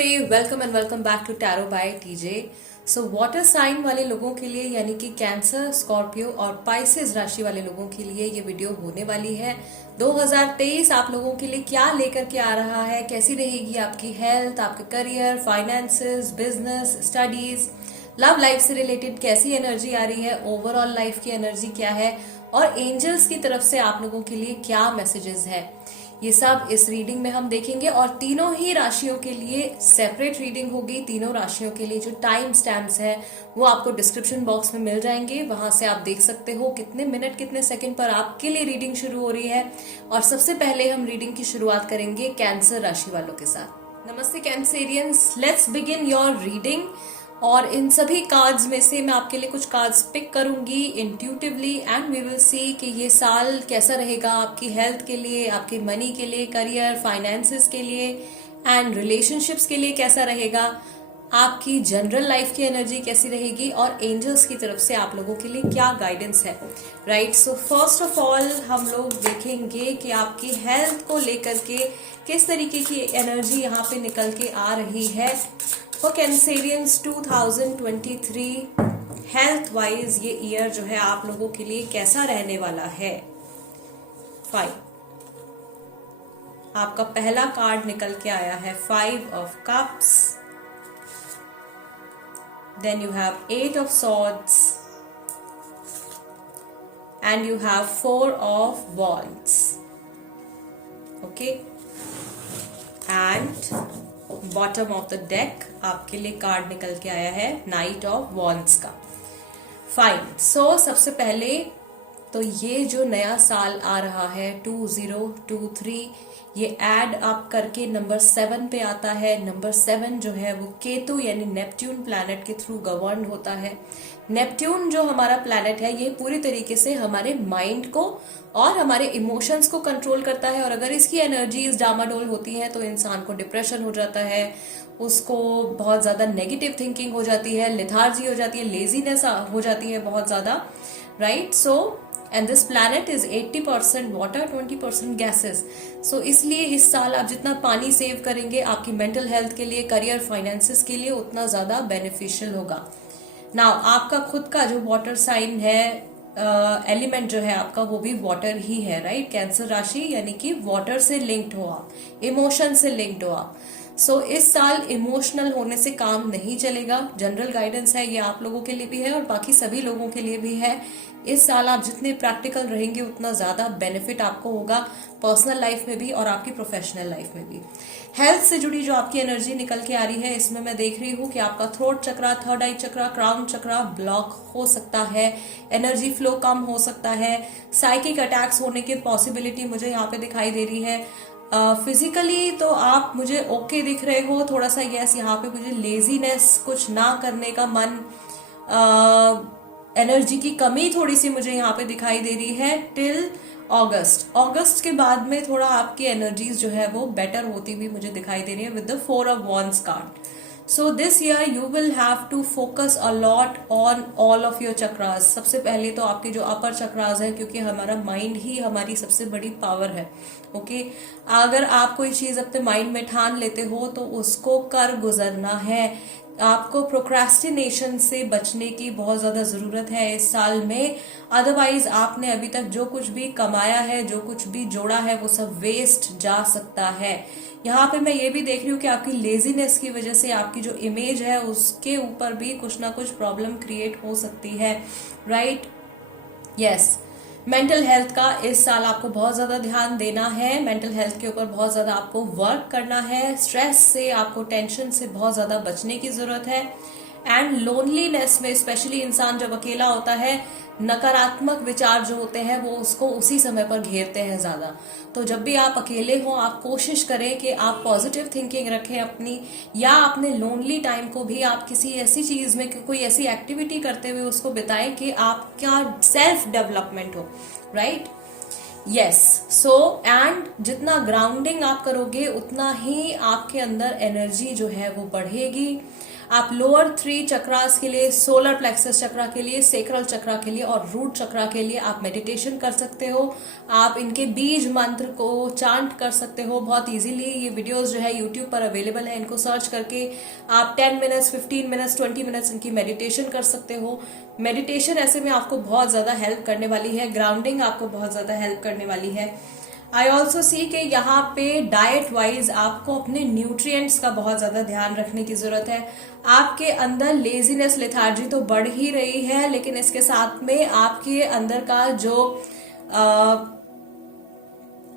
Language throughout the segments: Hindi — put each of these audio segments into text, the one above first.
नमस्ते, welcome and welcome back to tarot by TJ. So water sign वाले लोगों के लिए यानी कि कैंसर, स्कॉर्पियो और पाइसेस राशि वाले लोगों के लिए ये वीडियो होने वाली है। 2023 आप लोगों के लिए क्या लेकर के आ रहा है, कैसी रहेगी आपकी हेल्थ, आपके career, finances, business, studies, love life से रिलेटेड कैसी एनर्जी आ रही है, ओवरऑल लाइफ की एनर्जी क्या है और एंजल्स की तरफ से आप लोगों के लिए क्या मैसेजेस है, ये सब इस रीडिंग में हम देखेंगे। और तीनों ही राशियों के लिए सेपरेट रीडिंग होगी। तीनों राशियों के लिए जो टाइम स्टैम्प्स है वो आपको डिस्क्रिप्शन बॉक्स में मिल जाएंगे, वहां से आप देख सकते हो कितने मिनट कितने सेकंड पर आपके लिए रीडिंग शुरू हो रही है। और सबसे पहले हम रीडिंग की शुरुआत करेंगे कैंसर राशि वालों के साथ। नमस्ते Cancerians, let's begin your reading. और इन सभी कार्ड्स में से मैं आपके लिए कुछ कार्ड्स पिक करूंगी intuitively and we will see कि ये साल कैसा रहेगा आपकी हेल्थ के लिए, आपके मनी के लिए, करियर, फाइनेंसेस के लिए एंड रिलेशनशिप्स के लिए कैसा रहेगा, आपकी जनरल लाइफ की एनर्जी कैसी रहेगी और एंजल्स की तरफ से आप लोगों के लिए क्या गाइडेंस है। Right, so first of all हम लोग देखेंगे कि आपकी हेल्थ को लेकर के किस तरीके की एनर्जी यहाँ पे निकल के आ रही है। फॉर कैंसेरियंस 2023 हेल्थ वाइज ये ईयर जो है आप लोगों के लिए कैसा रहने वाला है। 5, आपका पहला कार्ड निकल के आया है 5 of cups, then you have 8 of swords and you have 4 of wands. Okay, and bottom of the deck आपके लिए कार्ड निकल के आया है नाइट ऑफ वॉन्ड्स का। फाइन, सो सबसे पहले तो ये जो नया साल आ रहा है 2023, ये ऐड अप करके नंबर 7 पे आता है। नंबर 7 जो है वो केतु यानी नेपट्यून प्लैनेट के थ्रू गवर्न होता है। नेपट्यून जो हमारा प्लैनेट है ये पूरी तरीके से हमारे माइंड को और हमारे इमोशंस को कंट्रोल करता है। और अगर इसकी एनर्जीज डामाडोल होती है तो इंसान को डिप्रेशन हो जाता है, उसको बहुत ज्यादा नेगेटिव थिंकिंग हो जाती है, लेथार्जी हो जाती है, लेजीनेस हो जाती है बहुत ज्यादा। Right, so and this planet is 80% water, 20% gases. So इसलिए इस साल आप जितना पानी सेव करेंगे आपकी मेंटल हेल्थ के लिए, करियर, फाइनेंसेस के लिए उतना ज्यादा बेनिफिशियल होगा। नाउ आपका खुद का जो वाटर साइन है, एलिमेंट जो है आपका वो भी वाटर ही है। राइट, कैंसर राशि यानी कि वाटर से लिंक्ड हो आप, इमोशन से लिंक्ड हो आप। सो इस साल इमोशनल होने से काम नहीं चलेगा। जनरल गाइडेंस है ये आप लोगों के लिए भी है और बाकी सभी लोगों के लिए भी है। इस साल आप जितने प्रैक्टिकल रहेंगे उतना ज्यादा बेनिफिट आपको होगा, पर्सनल लाइफ में भी और आपकी प्रोफेशनल लाइफ में भी। हेल्थ से जुड़ी जो आपकी एनर्जी निकल के आ रही है इसमें मैं देख रही हूँ कि आपका थ्रोट चक्रा, थर्ड आई चक्रा, क्राउन चक्रा ब्लॉक हो सकता है, एनर्जी फ्लो कम हो सकता है, साइकिक अटैक्स होने की पॉसिबिलिटी मुझे यहाँ पे दिखाई दे रही है। फिजिकली तो आप मुझे ओके दिख रहे हो, थोड़ा सा यस यहाँ पे मुझे लेजीनेस, कुछ ना करने का मन, एनर्जी की कमी थोड़ी सी मुझे यहाँ पे दिखाई दे रही है टिल अगस्त के बाद में थोड़ा आपकी एनर्जीज जो है वो बेटर होती हुई मुझे दिखाई दे रही है with the 4 of wands card. So this year you will have to focus a lot on all of your chakras. सबसे पहले तो आपके जो अपर चक्रास है, क्योंकि हमारा माइंड ही हमारी सबसे बड़ी पावर है। ओके, अगर आप कोई चीज अपने माइंड में ठान लेते हो तो उसको कर गुजरना है। आपको प्रोक्रेस्टिनेशन से बचने की बहुत ज्यादा जरूरत है इस साल में। अदरवाइज आपने अभी तक जो कुछ भी कमाया है, जो कुछ भी जोड़ा है, वो सब वेस्ट जा सकता है। यहाँ पे मैं ये भी देख रही हूँ कि आपकी लेजीनेस की वजह से आपकी जो इमेज है उसके ऊपर भी कुछ ना कुछ प्रॉब्लम क्रिएट हो सकती है। राइट, यस, मेंटल हेल्थ का इस साल आपको बहुत ज्यादा ध्यान देना है। मेंटल हेल्थ के ऊपर बहुत ज्यादा आपको वर्क करना है। स्ट्रेस से, आपको टेंशन से बहुत ज्यादा बचने की जरूरत है। एंड लोनलीनेस में स्पेशली इंसान जब अकेला होता है, नकारात्मक विचार जो होते हैं वो उसको उसी समय पर घेरते हैं ज्यादा। तो जब भी आप अकेले हो आप कोशिश करें कि आप पॉजिटिव थिंकिंग रखें अपनी, या अपने लोनली टाइम को भी आप किसी ऐसी चीज में, कोई ऐसी एक्टिविटी करते हुए उसको बिताएं कि आपका सेल्फ डेवलपमेंट हो। राइट, यस, सो एंड जितना ग्राउंडिंग आप करोगे उतना ही आपके अंदर एनर्जी जो है वो बढ़ेगी। आप लोअर 3 चक्रास के लिए, सोलर प्लेक्सस चक्रा के लिए, सेक्रल चक्रा के लिए और रूट चक्रा के लिए आप मेडिटेशन कर सकते हो। आप इनके बीज मंत्र को चांट कर सकते हो बहुत इजीली। ये वीडियोस जो है यूट्यूब पर अवेलेबल है, इनको सर्च करके आप 10 मिनट्स, 15 मिनट्स, 20 मिनट्स इनकी मेडिटेशन कर सकते हो। मेडिटेशन ऐसे में आपको बहुत ज्यादा हेल्प करने वाली है, ग्राउंडिंग आपको बहुत ज्यादा हेल्प करने वाली है। आई ऑल्सो सी कि यहाँ पे डाइट वाइज आपको अपने न्यूट्रिएंट्स का बहुत ज्यादा ध्यान रखने की जरूरत है। आपके अंदर लेजीनेस, लेथार्जी तो बढ़ ही रही है, लेकिन इसके साथ में आपके अंदर का जो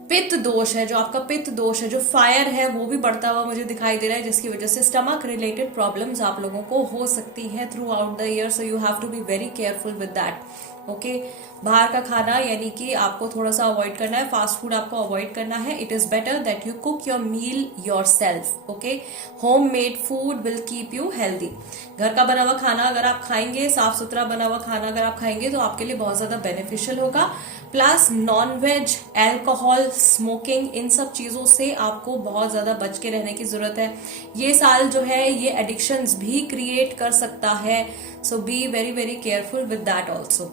पित्त दोष है, जो आपका पित्त दोष है, जो फायर है, वो भी बढ़ता हुआ मुझे दिखाई दे रहा है, जिसकी वजह से स्टमक रिलेटेड प्रॉब्लम्स आप लोगों को हो सकती है throughout the year. So you have to be very careful with that. Okay, बाहर का खाना यानी कि आपको थोड़ा सा अवॉइड करना है, फास्ट फूड आपको अवॉइड करना है। It is better that you cook your meal yourself. Okay, homemade food will keep you healthy. घर का बना हुआ खाना अगर आप खाएंगे, साफ सुथरा बना हुआ खाना अगर आप खाएंगे तो आपके लिए बहुत ज्यादा बेनिफिशियल होगा। Plus non veg, alcohol, smoking, इन सब चीजों से आपको बहुत ज्यादा बच के रहने की जरूरत है। ये साल जो है ये एडिक्शंस भी क्रिएट कर सकता है, so be very very careful with that also.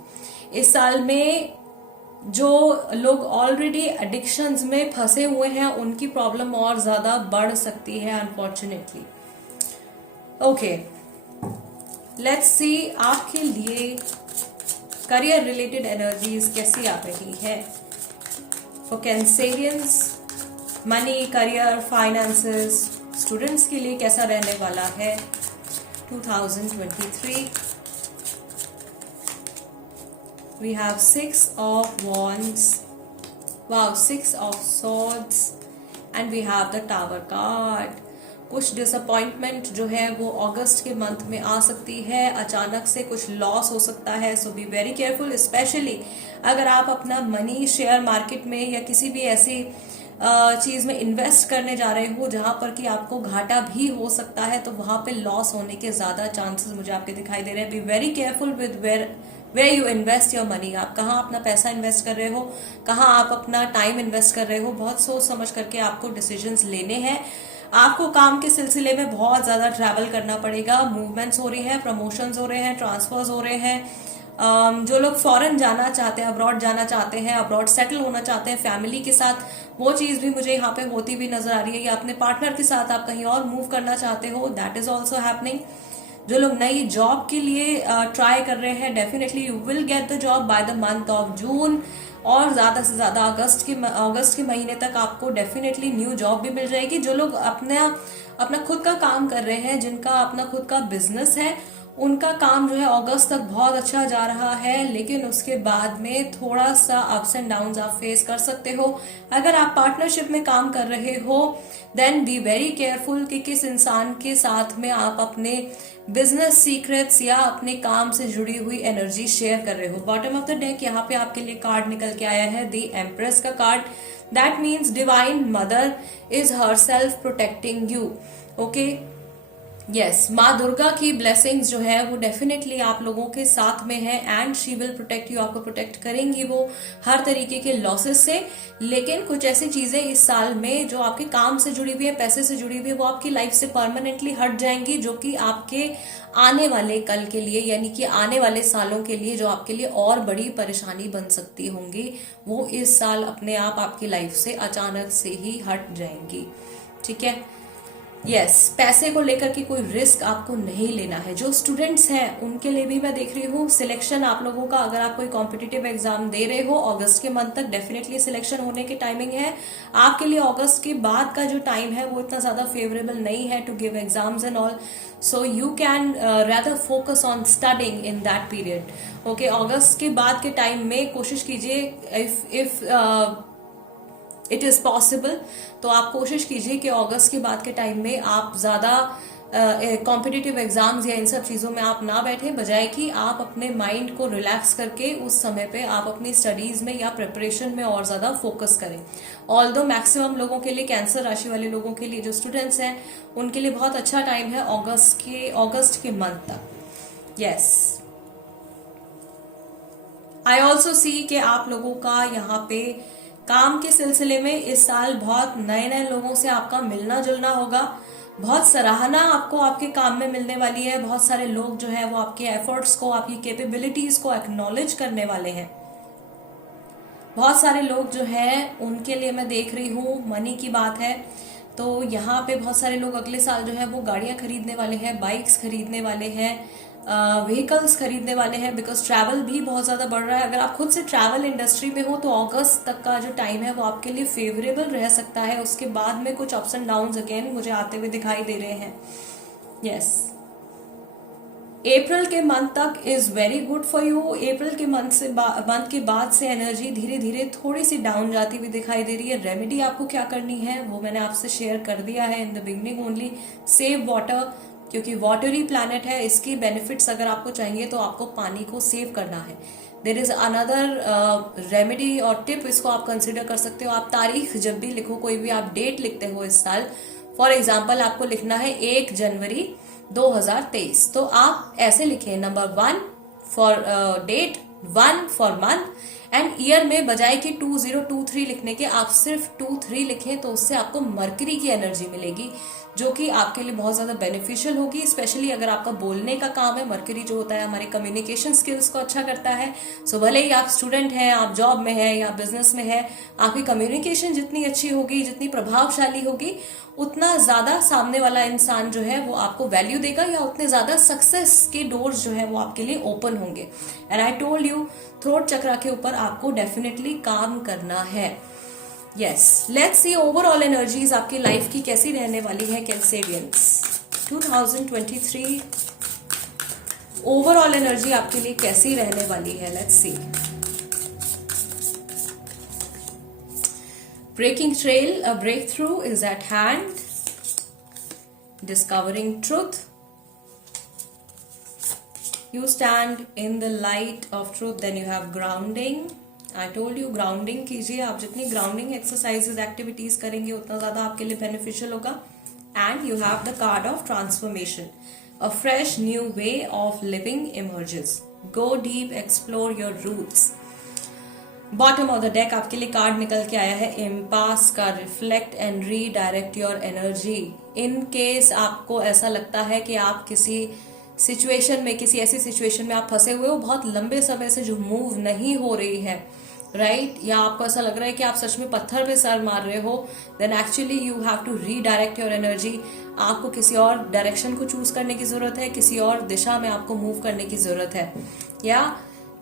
इस साल में जो लोग ऑलरेडी एडिक्शंस में फंसे हुए हैं उनकी प्रॉब्लम और ज्यादा बढ़ सकती है अनफॉर्चुनेटली। ओके, लेट्स सी आपके लिए करियर रिलेटेड एनर्जीज कैसी आ रही है for Cancerians. Money, career, finances, students के लिए कैसा रहने वाला है 2023। We have 6 of Wands, wow, 6 of Swords and we have the Tower card। कुछ डिसअपॉइंटमेंट जो है वो अगस्त के मंथ में आ सकती है, अचानक से कुछ लॉस हो सकता है। So be very careful, specially अगर आप अपना मनी शेयर मार्केट में या किसी भी ऐसी चीज में इन्वेस्ट करने जा रहे हो जहां पर कि आपको घाटा भी हो सकता है, तो वहां पे लॉस होने के ज्यादा चांसेस मुझे आपके दिखाई दे रहे हैं। Be very careful with where you invest your money. आप कहाँ अपना पैसा इन्वेस्ट कर रहे हो, कहाँ आप अपना टाइम इन्वेस्ट कर रहे हो, बहुत सोच समझ करके आपको डिसीजंस लेने हैं। आपको काम के सिलसिले में बहुत ज्यादा ट्रैवल करना पड़ेगा, मूवमेंट्स हो रही है, प्रमोशंस हो रहे हैं, ट्रांसफर्स हो रहे हैं। जो लोग फॉरेन जाना चाहते हैं, अब्रॉड जाना चाहते हैं, अब्रॉड सेटल होना चाहते हैं फैमिली के साथ, वो चीज भी मुझे यहाँ पे होती हुई नजर आ रही है। या अपने पार्टनर के साथ आप कहीं और मूव करना चाहते हो, दैट इज ऑल्सो हैपनिंग। जो लोग नई जॉब के लिए ट्राई कर रहे हैं, definitely you will get the job by the month of June, और ज्यादा से ज्यादा अगस्त के महीने तक आपको डेफिनेटली न्यू जॉब भी मिल जाएगी। जो लोग अपना खुद का काम कर रहे हैं, जिनका अपना खुद का बिजनेस है, उनका काम जो है अगस्त तक बहुत अच्छा जा रहा है, लेकिन उसके बाद में थोड़ा सा अप्स एंड डाउन्स आप फेस कर सकते हो। अगर आप पार्टनरशिप में काम कर रहे हो देन बी वेरी केयरफुल कि किस इंसान के साथ में आप अपने बिजनेस सीक्रेट्स या अपने काम से जुड़ी हुई एनर्जी शेयर कर रहे हो। बॉटम ऑफ द डेक यहाँ पे आपके लिए कार्ड निकल के आया है द एम्प्रेस का card. That means divine mother is her self protecting you. Okay, yes, माँ दुर्गा की ब्लेसिंग्स जो है वो डेफिनेटली आप लोगों के साथ में है and she will protect you. आपको प्रोटेक्ट करेंगी वो हर तरीके के लॉसेस से। लेकिन कुछ ऐसी चीजें इस साल में जो आपके काम से जुड़ी हुई है, पैसे से जुड़ी हुई है, वो आपकी लाइफ से परमानेंटली हट जाएंगी, जो कि आपके आने वाले कल के लिए यानी कि आने वाले सालों के लिए जो आपके लिए और बड़ी परेशानी बन सकती होंगी, वो इस साल अपने आप आपकी लाइफ से अचानक से ही हट जाएंगी। ठीक है, यस, पैसे को लेकर के कोई रिस्क आपको नहीं लेना है। जो स्टूडेंट्स हैं उनके लिए भी मैं देख रही हूँ सिलेक्शन आप लोगों का, अगर आप कोई कॉम्पिटिटिव एग्जाम दे रहे हो अगस्त के मंथ तक डेफिनेटली सिलेक्शन होने की टाइमिंग है। आपके लिए अगस्त के बाद का जो टाइम है वो इतना ज्यादा फेवरेबल नहीं है to give exams and all, so you can rather focus on studying in that period. Okay, अगस्त के बाद के टाइम में कोशिश कीजिए, इफ इट इज पॉसिबल, तो आप कोशिश कीजिए कि अगस्त के बाद के टाइम में आप ज्यादा कॉम्पिटिटिव एग्जाम्स या इन सब चीजों में आप ना बैठे, बजाय कि आप अपने माइंड को रिलैक्स करके उस समय पे आप अपनी स्टडीज में या प्रिपरेशन में और ज्यादा फोकस करें। ऑल्दो मैक्सिमम लोगों के लिए, कैंसर राशि वाले लोगों के लिए, जो स्टूडेंट्स हैं उनके लिए बहुत अच्छा टाइम है अगस्त के मंथ तक। यस, आई ऑल्सो सी कि आप लोगों का यहाँ पे काम के सिलसिले में इस साल बहुत नए नए लोगों से आपका मिलना जुलना होगा, बहुत सराहना आपको आपके काम में मिलने वाली है। बहुत सारे लोग जो है वो आपके एफर्ट्स को, आपकी कैपेबिलिटीज को एक्नॉलेज करने वाले हैं। बहुत सारे लोग जो है उनके लिए मैं देख रही हूँ, मनी की बात है तो यहाँ पे बहुत सारे लोग अगले साल जो है वो गाड़ियां खरीदने वाले हैं, बाइक्स खरीदने वाले हैं, व्हीकल्स खरीदने वाले हैं, बिकॉज ट्रैवल भी बहुत ज्यादा बढ़ रहा है। अगर आप खुद से ट्रैवल इंडस्ट्री में हो तो अगस्त तक का जो टाइम है वो आपके लिए फेवरेबल रह सकता है। उसके बाद में कुछ अप्स एंड डाउन अगेन मुझे आते हुए दिखाई दे रहे हैं। यस, अप्रैल के मंथ तक is very good for you. अप्रैल के मंथ के बाद से एनर्जी धीरे धीरे थोड़ी सी डाउन जाती हुई दिखाई दे रही है। रेमेडी आपको क्या करनी है वो मैंने आपसे शेयर कर दिया है in the beginning only. Save water, क्योंकि वाटरी प्लैनेट है, इसकी बेनिफिट्स अगर आपको चाहिए तो आपको पानी को सेव करना है। देर इज अनदर रेमेडी और टिप, इसको आप कंसिडर कर सकते हो। आप तारीख जब भी लिखो, कोई भी आप डेट लिखते हो इस साल, फॉर एग्जाम्पल आपको लिखना है 1 जनवरी 2023, तो आप ऐसे लिखें number 1 for date, 1 for month and year में बजाय कि 2023 लिखने के आप सिर्फ 23 लिखें, तो उससे आपको मरकरी की एनर्जी मिलेगी जो कि आपके लिए बहुत ज्यादा बेनिफिशियल होगी। स्पेशली अगर आपका बोलने का काम है, मरकरी जो होता है हमारे कम्युनिकेशन स्किल्स को अच्छा करता है। सो भले ही आप स्टूडेंट हैं, आप जॉब में हैं या बिजनेस में हैं, आपकी कम्युनिकेशन जितनी अच्छी होगी, जितनी प्रभावशाली होगी, उतना ज्यादा सामने वाला इंसान जो है वो आपको वैल्यू देगा या उतने ज्यादा सक्सेस के डोर्स जो है वो आपके लिए ओपन होंगे। And I told you, throat chakra के ऊपर आपको डेफिनेटली काम करना है। Yes, let's see overall energies आपकी लाइफ की कैसी रहने वाली है कैंसेरियंस। 2023 ओवरऑल एनर्जी आपके लिए कैसी रहने वाली है, let's C. Breaking trail, a breakthrough is at hand. Discovering truth. You stand in the light of truth. Then you have grounding. I told you grounding कीजिए। आप जितनी grounding exercises, activities करेंगे उतना ज्यादा आपके लिए beneficial होगा। And you have the card of transformation. A fresh new way of living emerges. Go deep, explore your roots. Bottom of the deck आपके लिए कार्ड निकल के आया है इम्पास का, reflect and redirect your energy. In case आपको ऐसा लगता है कि आप किसी सिचुएशन में, किसी ऐसी सिचुएशन में आप फंसे हुए हो बहुत लंबे समय से, जो मूव नहीं हो रही है, राइट, या आपको ऐसा लग रहा है कि आप सच में पत्थर पे सर मार रहे हो, then actually you have to redirect your energy. आपको किसी और डायरेक्शन को चूज करने की जरूरत है, किसी और दिशा में आपको मूव करने की जरूरत है, या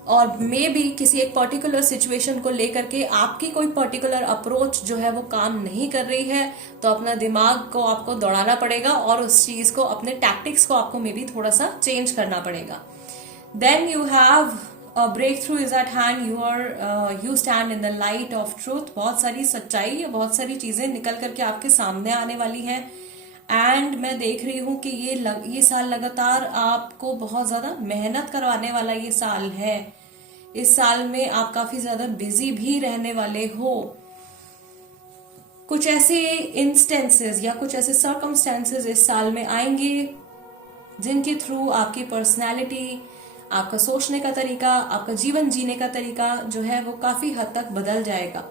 और मे बी किसी एक पर्टिकुलर सिचुएशन को लेकर के आपकी कोई पर्टिकुलर अप्रोच जो है वो काम नहीं कर रही है, तो अपना दिमाग को आपको दौड़ाना पड़ेगा और उस चीज को, अपने टैक्टिक्स को आपको मे बी थोड़ा सा चेंज करना पड़ेगा। Then you have a breakthrough is at hand. You stand in the light of truth. बहुत सारी सच्चाई, बहुत सारी चीजें निकल करके आपके सामने आने वाली है। एंड मैं देख रही हूं कि ये साल लगातार आपको बहुत ज्यादा मेहनत करवाने वाला ये साल है। इस साल में आप काफी ज्यादा बिजी भी रहने वाले हो। कुछ ऐसे इंस्टेंसेस या कुछ ऐसे सर्कमस्टेंसेस इस साल में आएंगे जिनके थ्रू आपकी पर्सनैलिटी, आपका सोचने का तरीका, आपका जीवन जीने का तरीका जो है वो काफी हद तक बदल जाएगा।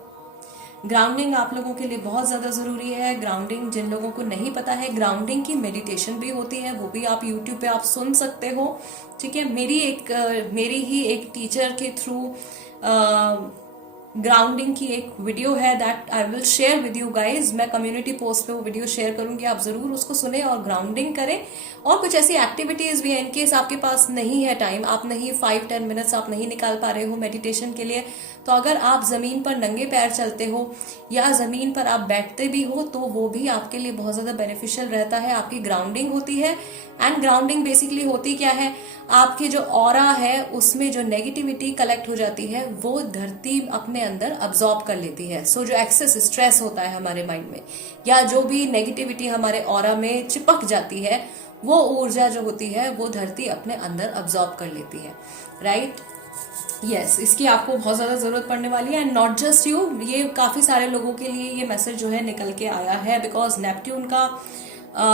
ग्राउंडिंग आप लोगों के लिए बहुत ज्यादा जरूरी है। ग्राउंडिंग, जिन लोगों को नहीं पता है, ग्राउंडिंग की मेडिटेशन भी होती है, वो भी आप यूट्यूब पे आप सुन सकते हो, ठीक है। मेरी ही एक टीचर के थ्रू ग्राउंडिंग की एक वीडियो है that I will share with you guys. मैं कम्युनिटी पोस्ट पे वो वीडियो शेयर करूंगी, आप जरूर उसको सुने और ग्राउंडिंग करें। और कुछ ऐसी एक्टिविटीज भी है, इनकेस आपके पास नहीं है टाइम, आप नहीं 5-10 मिनट्स आप नहीं निकाल पा रहे हो मेडिटेशन के लिए, तो अगर आप जमीन पर नंगे पैर चलते हो या जमीन पर आप बैठते भी हो तो वो भी आपके लिए बहुत ज्यादा बेनिफिशियल रहता है। आपकी ग्राउंडिंग होती है। एंड ग्राउंडिंग बेसिकली होती क्या है, आपके जो ऑरा है उसमें जो नेगेटिविटी कलेक्ट हो जाती है वो धरती अपने अंदर अब्सॉर्ब कर लेती है। सो जो एक्सेस स्ट्रेस होता है हमारे माइंड में या जो भी नेगेटिविटी हमारे ऑरा में चिपक जाती है, वो ऊर्जा जो होती है वो धरती अपने अंदर अब्सॉर्ब कर लेती है, राइट। यस, इसकी आपको बहुत ज्यादा जरूरत पड़ने वाली है। एंड नॉट जस्ट यू, ये काफी सारे लोगों के लिए ये मैसेज जो है निकल के आया है, बिकॉज नेपट्यून का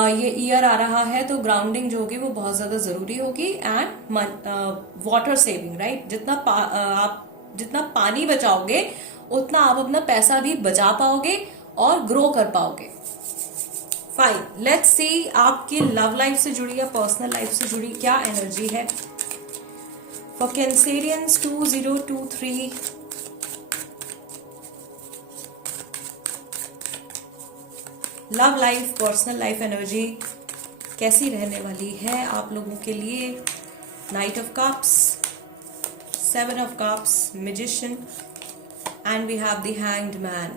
ये ईयर आ रहा है, तो ग्राउंडिंग जो होगी वो बहुत ज्यादा जरूरी होगी। एंड वाटर सेविंग, राइट, आप जितना पानी बचाओगे उतना आप अपना पैसा भी बचा पाओगे और ग्रो कर पाओगे। फाइन, लेट्स सी आपकी लव लाइफ से जुड़ी या पर्सनल लाइफ से जुड़ी क्या एनर्जी है for Cancerians 2023। Love life, personal life energy कैसी रहने वाली है आप लोगों के लिए। Knight of cups, 7 of cups, magician and we have the hanged man.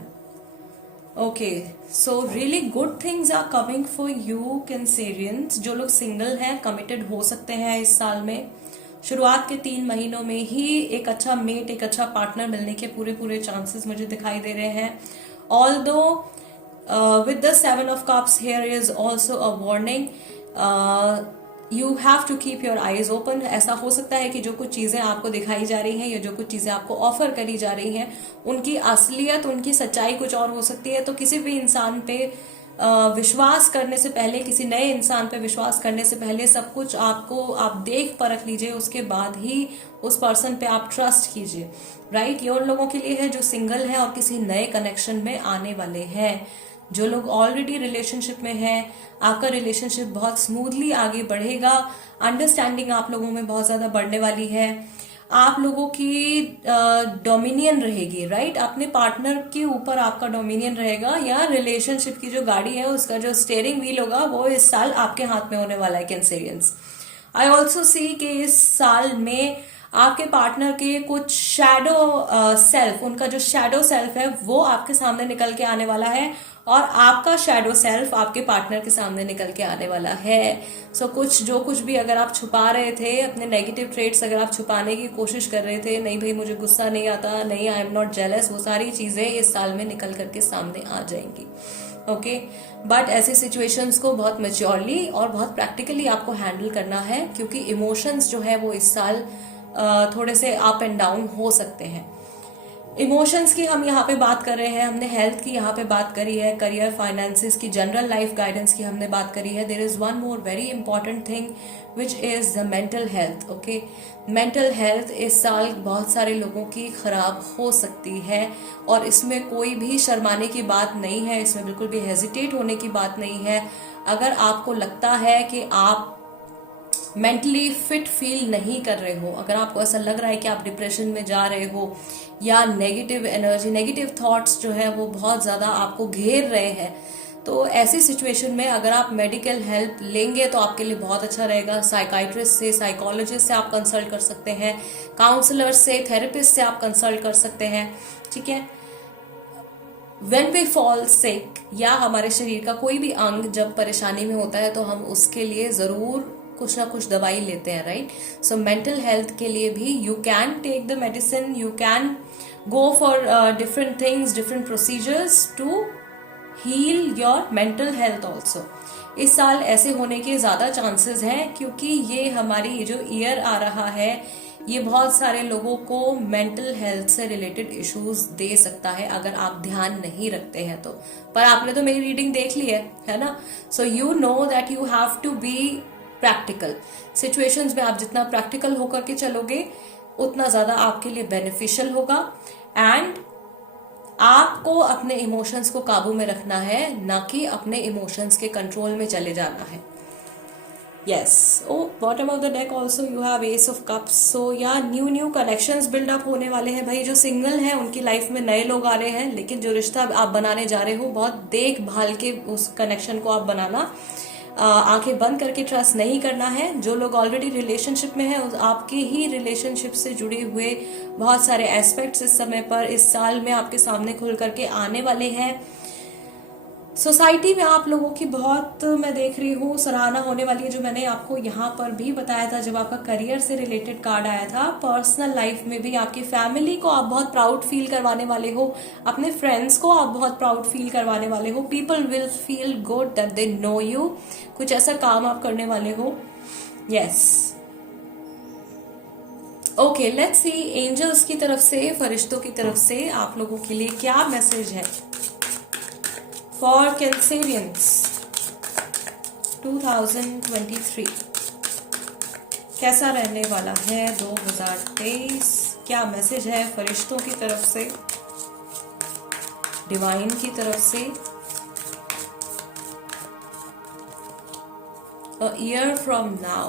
Okay, so really good things are coming for you Cancerians. जो लोग सिंगल हैं, कमिटेड हो सकते हैं इस साल में। शुरुआत के 3 महीनों में ही एक अच्छा मेट, एक अच्छा पार्टनर मिलने के पूरे चांसेस मुझे दिखाई दे रहे हैं। Although with the 7 of cups here is also a warning. You have to keep your eyes open. ऐसा हो सकता है कि जो कुछ चीजें आपको दिखाई जा रही हैं या जो कुछ चीजें आपको ऑफर करी जा रही हैं, उनकी असलियत, उनकी सच्चाई कुछ और हो सकती है। तो किसी भी इंसान पे विश्वास करने से पहले, किसी नए इंसान पे विश्वास करने से पहले सब कुछ आप देख परख लीजिए, उसके बाद ही उस पर्सन पे आप ट्रस्ट कीजिए, राइट। ये उन लोगों के लिए है जो सिंगल है और किसी नए कनेक्शन में आने वाले हैं। जो लोग ऑलरेडी रिलेशनशिप में हैं, आपका रिलेशनशिप बहुत स्मूथली आगे बढ़ेगा। अंडरस्टैंडिंग आप लोगों में बहुत ज्यादा बढ़ने वाली है। आप लोगों की डोमिनियन रहेगी, राइट। अपने पार्टनर के ऊपर आपका डोमिनियन रहेगा, या रिलेशनशिप की जो गाड़ी है उसका जो स्टीयरिंग व्हील होगा वो इस साल आपके हाथ में होने वाला है कैंसेरियंस। आई ऑल्सो सी कि इस साल में आपके पार्टनर के कुछ शैडो सेल्फ, उनका जो शैडो सेल्फ है वो आपके सामने निकल के आने वाला है, और आपका शैडो सेल्फ आपके पार्टनर के सामने निकल के आने वाला है। सो जो कुछ भी अगर आप छुपा रहे थे, अपने नेगेटिव ट्रेट्स अगर आप छुपाने की कोशिश कर रहे थे, नहीं भाई मुझे गुस्सा नहीं आता, नहीं आई एम नॉट जेलस, वो सारी चीजें इस साल में निकल करके सामने आ जाएंगी। ओके, बट ऐसी सिचुएशंस को बहुत मैच्योरली और बहुत प्रैक्टिकली आपको हैंडल करना है, क्योंकि इमोशंस जो है वो इस साल थोड़े से अप एंड डाउन हो सकते हैं। इमोशंस की हम यहाँ पे बात कर रहे हैं, हमने हेल्थ की यहाँ पे बात करी है, करियर, फाइनेंसेस की, जनरल लाइफ गाइडेंस की हमने बात करी है। There is one more very important thing which is the mental health. Okay, mental health इस साल बहुत सारे लोगों की खराब हो सकती है, और इसमें कोई भी शर्माने की बात नहीं है, इसमें बिल्कुल भी हेजिटेट होने की बात नहीं है। अगर आपको लगता है कि आप मेंटली फिट फील नहीं कर रहे हो, अगर आपको ऐसा लग रहा है कि आप डिप्रेशन में जा रहे हो, या नेगेटिव एनर्जी, नेगेटिव थॉट्स जो है वो बहुत ज्यादा आपको घेर रहे हैं, तो ऐसी सिचुएशन में अगर आप मेडिकल हेल्प लेंगे तो आपके लिए बहुत अच्छा रहेगा। साइकाइट्रिस्ट से, साइकोलॉजिस्ट से आप कंसल्ट कर सकते हैं, काउंसलर से, थेरेपिस्ट से आप कंसल्ट कर सकते हैं, ठीक है। When we fall sick, या हमारे शरीर का कोई भी अंग जब परेशानी में होता है तो हम उसके लिए जरूर कुछ ना कुछ दवाई लेते हैं, राइट। सो मेंटल हेल्थ के लिए भी you can take the medicine, you can go for different things, different procedures to heal your mental health also. इस साल ऐसे होने के ज्यादा चांसेस हैं, क्योंकि ये हमारी जो ईयर आ रहा है ये बहुत सारे लोगों को मेंटल हेल्थ से रिलेटेड इश्यूज दे सकता है अगर आप ध्यान नहीं रखते हैं तो। पर आपने तो मेरी रीडिंग देख ली है ना। So you know that you have to be practical. Situations में आप जितना प्रैक्टिकल होकर के चलोगे उतना ज्यादा आपके लिए बेनिफिशियल होगा, एंड आपको अपने इमोशंस को काबू में रखना है, ना कि अपने इमोशंस के कंट्रोल में चले जाना है। Yes. Oh, bottom of the deck also you have Ace of Cups. So yeah, new connections build up होने वाले हैं भाई। जो सिंगल हैं उनकी लाइफ में नए लोग आ रहे हैं, लेकिन जो रिश्ता आप बनाने जा रहे हो बहुत देखभाल के उस कनेक्शन को आप बनाना, आंखें बंद करके ट्रस्ट नहीं करना है। जो लोग ऑलरेडी रिलेशनशिप में हैं, आपके ही रिलेशनशिप से जुड़े हुए बहुत सारे एस्पेक्ट्स इस समय पर, इस साल में आपके सामने खुल करके आने वाले हैं। सोसाइटी में आप लोगों की बहुत, मैं देख रही हूँ, सराहना होने वाली है, जो मैंने आपको यहाँ पर भी बताया था जब आपका करियर से रिलेटेड कार्ड आया था। पर्सनल लाइफ में भी आपकी फैमिली को आप बहुत प्राउड फील करवाने वाले हो, अपने फ्रेंड्स को आप बहुत प्राउड फील करवाने वाले हो। People will feel good that they know you. कुछ ऐसा काम आप करने वाले हो। Yes, okay, let's see angels की तरफ से, फरिश्तों की तरफ से आप लोगों के लिए क्या मैसेज है फॉर कैंसेरियंस 2023। कैसा रहने वाला है 2023? क्या मैसेज है फरिश्तों की तरफ से, डिवाइन की तरफ से a year from now,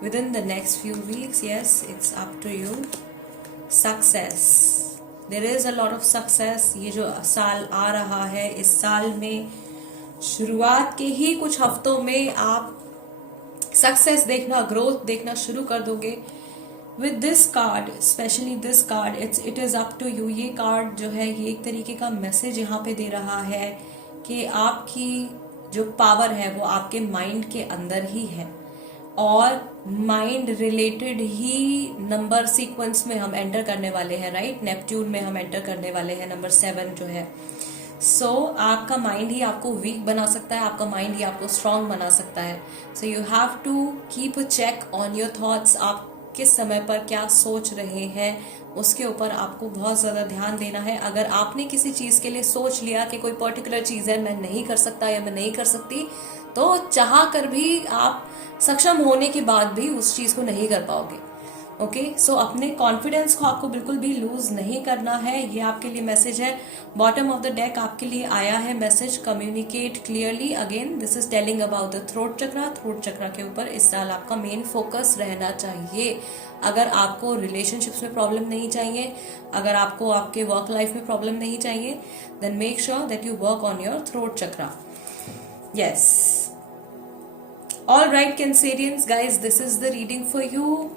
within the next few weeks, yes, it's up to you. Success, there is a lot of success. ये जो साल आ रहा है, इस साल में शुरुआत के ही कुछ हफ्तों में आप सक्सेस देखना, ग्रोथ देखना शुरू कर दोगे. With this card, specially this card, it is up to you. ये कार्ड जो है, ये एक तरीके का मैसेज यहाँ पे दे रहा है कि आपकी जो पावर है वो आपके माइंड के अंदर ही है, और माइंड रिलेटेड ही नंबर सीक्वेंस में हम एंटर करने वाले हैं, राइट. नेपट्यून में हम एंटर करने वाले हैं, नंबर 7 जो है. सो आपका माइंड ही आपको वीक बना सकता है, आपका माइंड ही आपको स्ट्रांग बना सकता है. So you have to keep a check on your thoughts. आप किस समय पर क्या सोच रहे हैं, उसके ऊपर आपको बहुत ज़्यादा ध्यान देना है. अगर आपने किसी चीज़ के लिए सोच लिया कि कोई पर्टिकुलर चीज़ है, मैं नहीं कर सकता या मैं नहीं कर सकती, तो चाह कर भी आप सक्षम होने के बाद भी उस चीज़ को नहीं कर पाओगे. ओके, सो अपने कॉन्फिडेंस को आपको बिल्कुल भी लूज नहीं करना है. ये आपके लिए मैसेज है. बॉटम ऑफ द डेक आपके लिए आया है message, communicate clearly. Again this is telling about the throat chakra. Throat chakra के ऊपर इस साल आपका मेन फोकस रहना चाहिए. अगर आपको रिलेशनशिप्स में प्रॉब्लम नहीं चाहिए, अगर आपको आपके वर्क लाइफ में प्रॉब्लम नहीं चाहिए, then make sure that you work on your throat chakra. Yes, all right Cancerians, guys, this is the reading for you.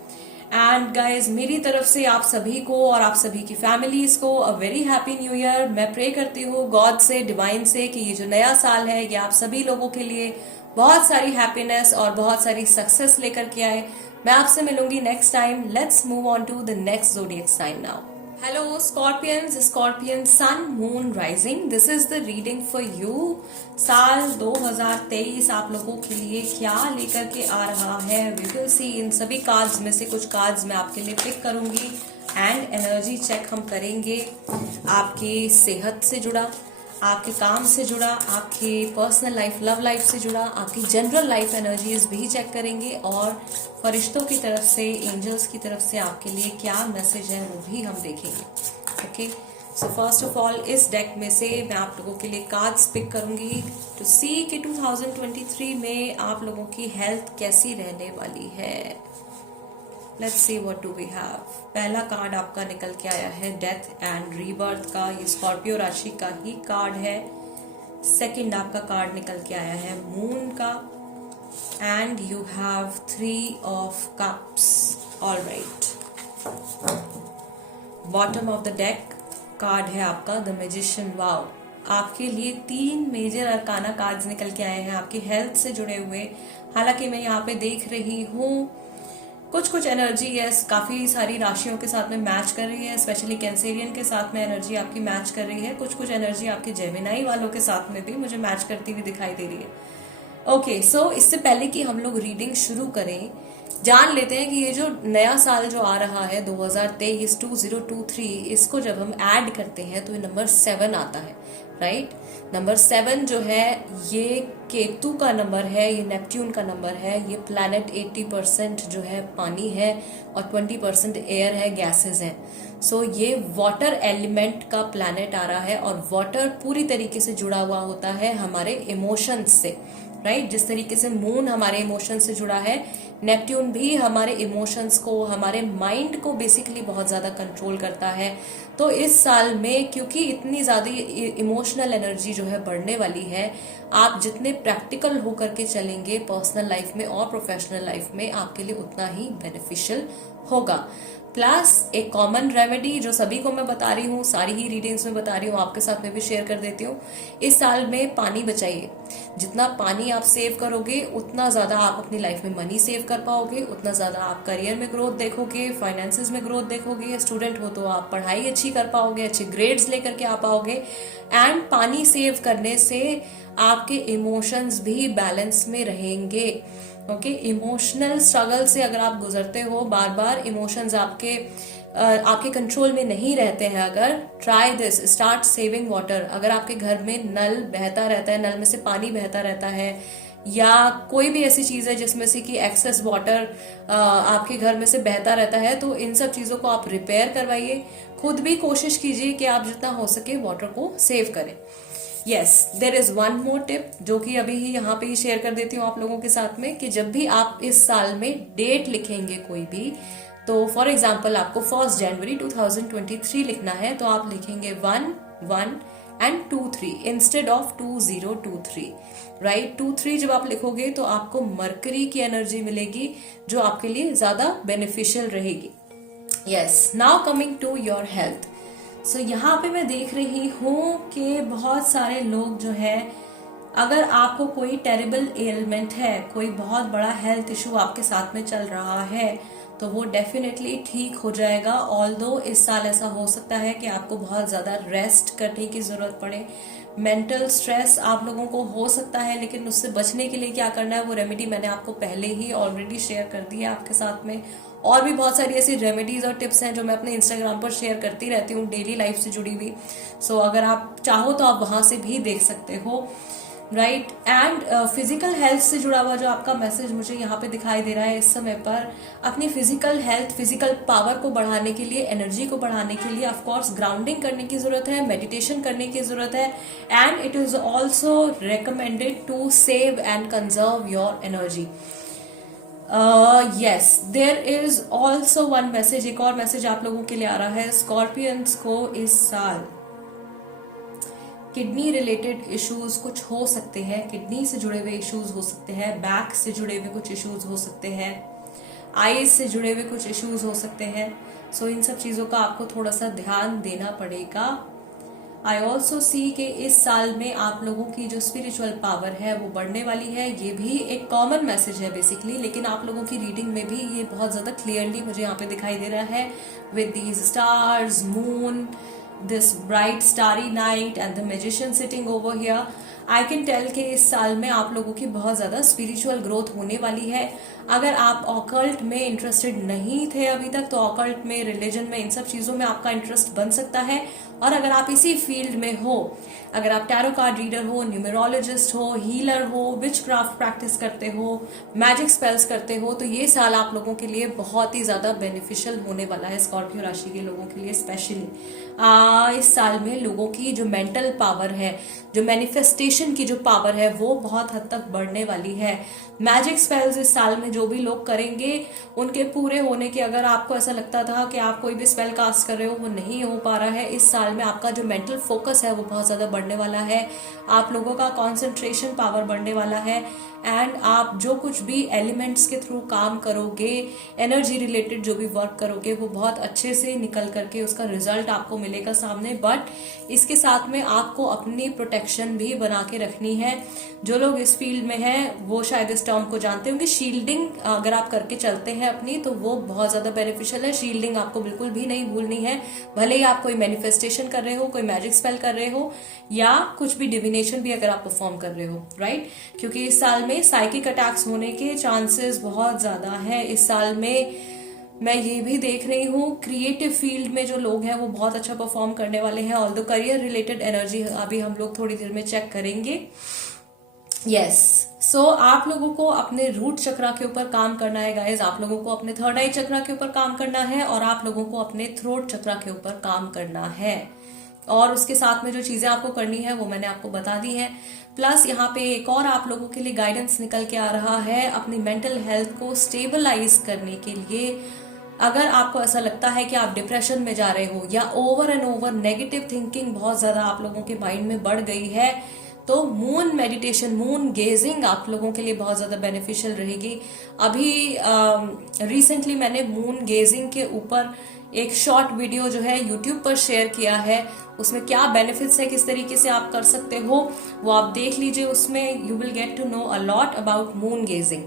And guys, मेरी तरफ से आप सभी को और आप सभी की फैमिलीज को a very happy new year. मैं प्रे करती हूँ गॉड से, डिवाइन से, कि ये जो नया साल है ये आप सभी लोगों के लिए बहुत सारी हैप्पीनेस और बहुत सारी सक्सेस लेकर के आए. मैं आपसे मिलूंगी next time. Let's move on to the next zodiac sign now. Hello Scorpions, Scorpion sun, moon, rising, this is the reading for you. साल 2023 आप लोगों के लिए क्या लेकर के आ रहा है, वी विल सी. इन सभी कार्ड्स में से कुछ कार्ड्स मैं आपके लिए पिक करूंगी एंड एनर्जी चेक हम करेंगे. आपकी सेहत से जुड़ा, आपके काम से जुड़ा, आपके पर्सनल लाइफ, लव लाइफ से जुड़ा, आपकी जनरल लाइफ एनर्जीज भी चेक करेंगे, और फरिश्तों की तरफ से, एंजल्स की तरफ से आपके लिए क्या मैसेज है वो भी हम देखेंगे. Okay, so first of all इस डेक में से मैं आप लोगों के लिए कार्ड्स पिक करूंगी टू सी कि 2023 में आप लोगों की हेल्थ कैसी रहने वाली है. Let's see what do we have. पहला कार्ड आपका निकल के आया है डेथ एंड रीबर्थ का. ये स्कॉर्पियो राशि का ही कार्ड है. सेकंड आपका कार्ड निकल के आया है मून का, and you have 3 of cups. All right, bottom of the deck card है आपका द मैजिशियन. वाओ, आपके लिए 3 मेजर अरकाना कार्ड्स निकल के आए हैं आपकी हेल्थ से जुड़े हुए. हालांकि मैं यहाँ पे देख रही हूँ कुछ एनर्जी यस काफी सारी राशियों के साथ में मैच कर रही है, स्पेशली कैंसेरियन के साथ में एनर्जी आपकी मैच कर रही है. कुछ एनर्जी आपके जेमिनाई वालों के साथ में भी मुझे मैच करती हुई दिखाई दे रही है. ओके, सो इससे पहले कि हम लोग रीडिंग शुरू करें, जान लेते हैं कि ये जो नया साल जो आ रहा है 2023 2023, इसको जब हम ऐड करते हैं तो ये नंबर 7 आता है, राइट. नंबर 7 जो है ये केतु का नंबर है, ये नेपट्यून का नंबर है. ये प्लैनेट 80% जो है पानी है और 20% एयर है, गैसेस हैं. सो ये वाटर एलिमेंट का प्लैनेट आ रहा है, और वाटर पूरी तरीके से जुड़ा हुआ होता है हमारे इमोशंस से, राइट. जिस तरीके से मून हमारे इमोशंस से जुड़ा है, नेपट्यून भी हमारे इमोशंस को, हमारे माइंड को बेसिकली बहुत ज्यादा कंट्रोल करता है. तो इस साल में क्योंकि इतनी ज्यादा इमोशनल एनर्जी जो है बढ़ने वाली है, आप जितने प्रैक्टिकल होकर के चलेंगे पर्सनल लाइफ में और प्रोफेशनल लाइफ में, आपके लिए उतना ही बेनिफिशियल होगा. प्लस एक कॉमन रेमेडी जो सभी को मैं बता रही हूँ, सारी ही रीडिंग्स में बता रही हूँ, आपके साथ में भी शेयर कर देती हूँ. इस साल में पानी बचाइए. जितना पानी आप सेव करोगे उतना ज्यादा आप अपनी लाइफ में मनी सेव कर पाओगे, उतना ज्यादा आप करियर में ग्रोथ देखोगे, फाइनेंसेस में ग्रोथ देखोगे. स्टूडेंट हो तो आप पढ़ाई अच्छी कर पाओगे, अच्छे ग्रेड्स लेकर के आ पाओगे. एंड पानी सेव करने से आपके इमोशंस भी बैलेंस में रहेंगे. ओके, इमोशनल स्ट्रगल से अगर आप गुजरते हो, बार बार इमोशंस आपके कंट्रोल में नहीं रहते हैं, अगर try this, start saving water. अगर आपके घर में नल बहता रहता है, नल में से पानी बहता रहता है, या कोई भी ऐसी चीज है जिसमें से कि एक्सेस वाटर आपके घर में से बहता रहता है, तो इन सब चीजों को आप रिपेयर करवाइए. खुद भी कोशिश कीजिए कि आप जितना हो सके वाटर को सेव करें. Yes, there is one more tip जो कि अभी ही यहाँ पे ही शेयर कर देती हूँ आप लोगों के साथ में, कि जब भी आप इस साल में डेट लिखेंगे कोई भी, तो फॉर एग्जाम्पल आपको 1 जनवरी 2023 लिखना है, तो आप लिखेंगे 1 एंड 2 3 इंस्टेड ऑफ 2023, राइट। 2 3 जब आप लिखोगे तो आपको मरकरी की एनर्जी मिलेगी जो आपके लिए ज्यादा बेनिफिशियल रहेगी। Yes, now coming to your health. So यहाँ पे मैं देख रही हूँ कि बहुत सारे लोग जो है, अगर आपको कोई टेरिबल एलिमेंट है, कोई बहुत बड़ा हेल्थ इशू आपके साथ में चल रहा है, तो वो डेफिनेटली ठीक हो जाएगा। ऑल्दो इस साल ऐसा हो सकता है कि आपको बहुत ज्यादा रेस्ट करने की जरूरत पड़े, मेंटल स्ट्रेस आप लोगों को हो सकता है, लेकिन उससे बचने के लिए क्या करना है वो रेमेडी मैंने आपको पहले ही ऑलरेडी शेयर कर दी है आपके साथ में। और भी बहुत सारी ऐसी रेमेडीज और टिप्स हैं जो मैं अपने इंस्टाग्राम पर शेयर करती रहती हूँ डेली लाइफ से जुड़ी हुई। सो अगर आप चाहो तो आप वहां से भी देख सकते हो, राइट। एंड फिजिकल हेल्थ से जुड़ा हुआ जो आपका मैसेज मुझे यहाँ पे दिखाई दे रहा है इस समय पर, अपनी फिजिकल हेल्थ, फिजिकल पावर को बढ़ाने के लिए, एनर्जी को बढ़ाने के लिए ऑफ कोर्स ग्राउंडिंग करने की जरूरत है, मेडिटेशन करने की जरूरत है, and it is also recommended to save and conserve your energy. Yes, there is also one message, एक और मैसेज आप लोगों के लिए आ रहा है। स्कॉर्पियंस को इस साल किडनी रिलेटेड इश्यूज कुछ हो सकते हैं, किडनी से जुड़े हुए इश्यूज हो सकते हैं, बैक से जुड़े हुए कुछ इश्यूज हो सकते हैं, आईज से जुड़े हुए कुछ इश्यूज हो सकते हैं। सो इन सब चीजों का आपको थोड़ा सा ध्यान देना पड़ेगा। आई ऑल्सो सी कि इस साल में आप लोगों की जो स्पिरिचुअल पावर है वो बढ़ने वाली है। ये भी एक कॉमन मैसेज है बेसिकली, लेकिन आप लोगों की रीडिंग में भी ये बहुत ज्यादा क्लियरली मुझे यहाँ पे दिखाई दे रहा है, with these stars, moon, this bright starry night and the magician sitting over here. I can tell कि इस साल में आप लोगों की बहुत ज्यादा स्पिरिचुअल ग्रोथ होने वाली है। अगर आप ऑकल्ट में इंटरेस्टेड नहीं थे अभी तक, तो ऑकल्ट में, रिलीजन में, इन सब चीजों में आपका इंटरेस्ट बन सकता है। और अगर आप इसी फील्ड में हो, अगर आप टैरो कार्ड रीडर हो, न्यूमरोलॉजिस्ट हो, हीलर हो, विच क्राफ्ट प्रैक्टिस करते हो, मैजिक स्पेल्स करते हो, तो ये साल आप लोगों के लिए बहुत ही ज्यादा बेनिफिशियल होने वाला है। स्कॉर्पियो राशि के लोगों के लिए स्पेशली इस साल में लोगों की जो मेंटल पावर है, जो मैनिफेस्टेशन की जो पावर है, वो बहुत हद तक बढ़ने वाली है। मैजिक स्पेल्स इस साल में जो भी लोग करेंगे उनके पूरे होने के, अगर आपको ऐसा लगता था कि आप कोई भी स्पेल कास्ट कर रहे हो वो नहीं हो पा रहा है, इस साल में आपका जो मेंटल फोकस है वो बहुत ज्यादा बढ़ने वाला है। आप लोगों का कॉन्सेंट्रेशन पावर बढ़ने वाला है, एंड आप जो कुछ भी एलिमेंट्स के थ्रू काम करोगे, एनर्जी रिलेटेड जो भी वर्क करोगे, वो बहुत अच्छे से निकल करके उसका रिजल्ट आपको मिलेगा सामने। बट इसके साथ में आपको अपनी प्रोटेक्शन भी बना के रखनी है। जो लोग इस फील्ड में हैं वो शायद इस टर्म को जानते होंगे, शील्डिंग अगर आप करके चलते हैं अपनी, तो वो बहुत ज्यादा बेनिफिशियल है। शील्डिंग आपको बिल्कुल भी नहीं भूलनी है, भले ही आप कोई मैनिफेस्टेशन कर रहे हो, कोई मैजिक स्पेल कर रहे हो, या कुछ भी डिविनेशन भी अगर आप परफॉर्म कर रहे हो, राइट। क्योंकि इस साल में साइकिक अटैक्स होने के चांसेस बहुत ज्यादा है। इस साल में मैं ये भी देख रही हूँ क्रिएटिव फील्ड में जो लोग हैं वो बहुत अच्छा परफॉर्म करने वाले हैं। ऑल्दो करियर रिलेटेड एनर्जी अभी हम लोग थोड़ी देर में चेक करेंगे। यस, सो आप लोगों को अपने रूट चक्रा के ऊपर काम करना है गाइज, आप लोगों को अपने थर्ड आई चक्रा के ऊपर काम करना है, और आप लोगों को अपने थ्रोट चक्रा के ऊपर काम करना है। और उसके साथ में जो चीजें आपको करनी है वो मैंने आपको बता दी है। प्लस यहाँ पे एक और आप लोगों के लिए गाइडेंस निकल के आ रहा है अपनी मेंटल हेल्थ को स्टेबलाइज करने के लिए। अगर आपको ऐसा लगता है कि आप डिप्रेशन में जा रहे हो, या over and over negative thinking बहुत ज्यादा आप लोगों के माइंड में बढ़ गई है, तो मून मेडिटेशन, मून गेजिंग आप लोगों के लिए बहुत ज्यादा बेनिफिशियल रहेगी। अभी रिसेंटली मैंने मून गेजिंग के ऊपर एक शॉर्ट वीडियो जो है यूट्यूब पर शेयर किया है, उसमें क्या बेनिफिट्स है, किस तरीके से आप कर सकते हो, वो आप देख लीजिए। उसमें you will get to know a lot about moon gazing.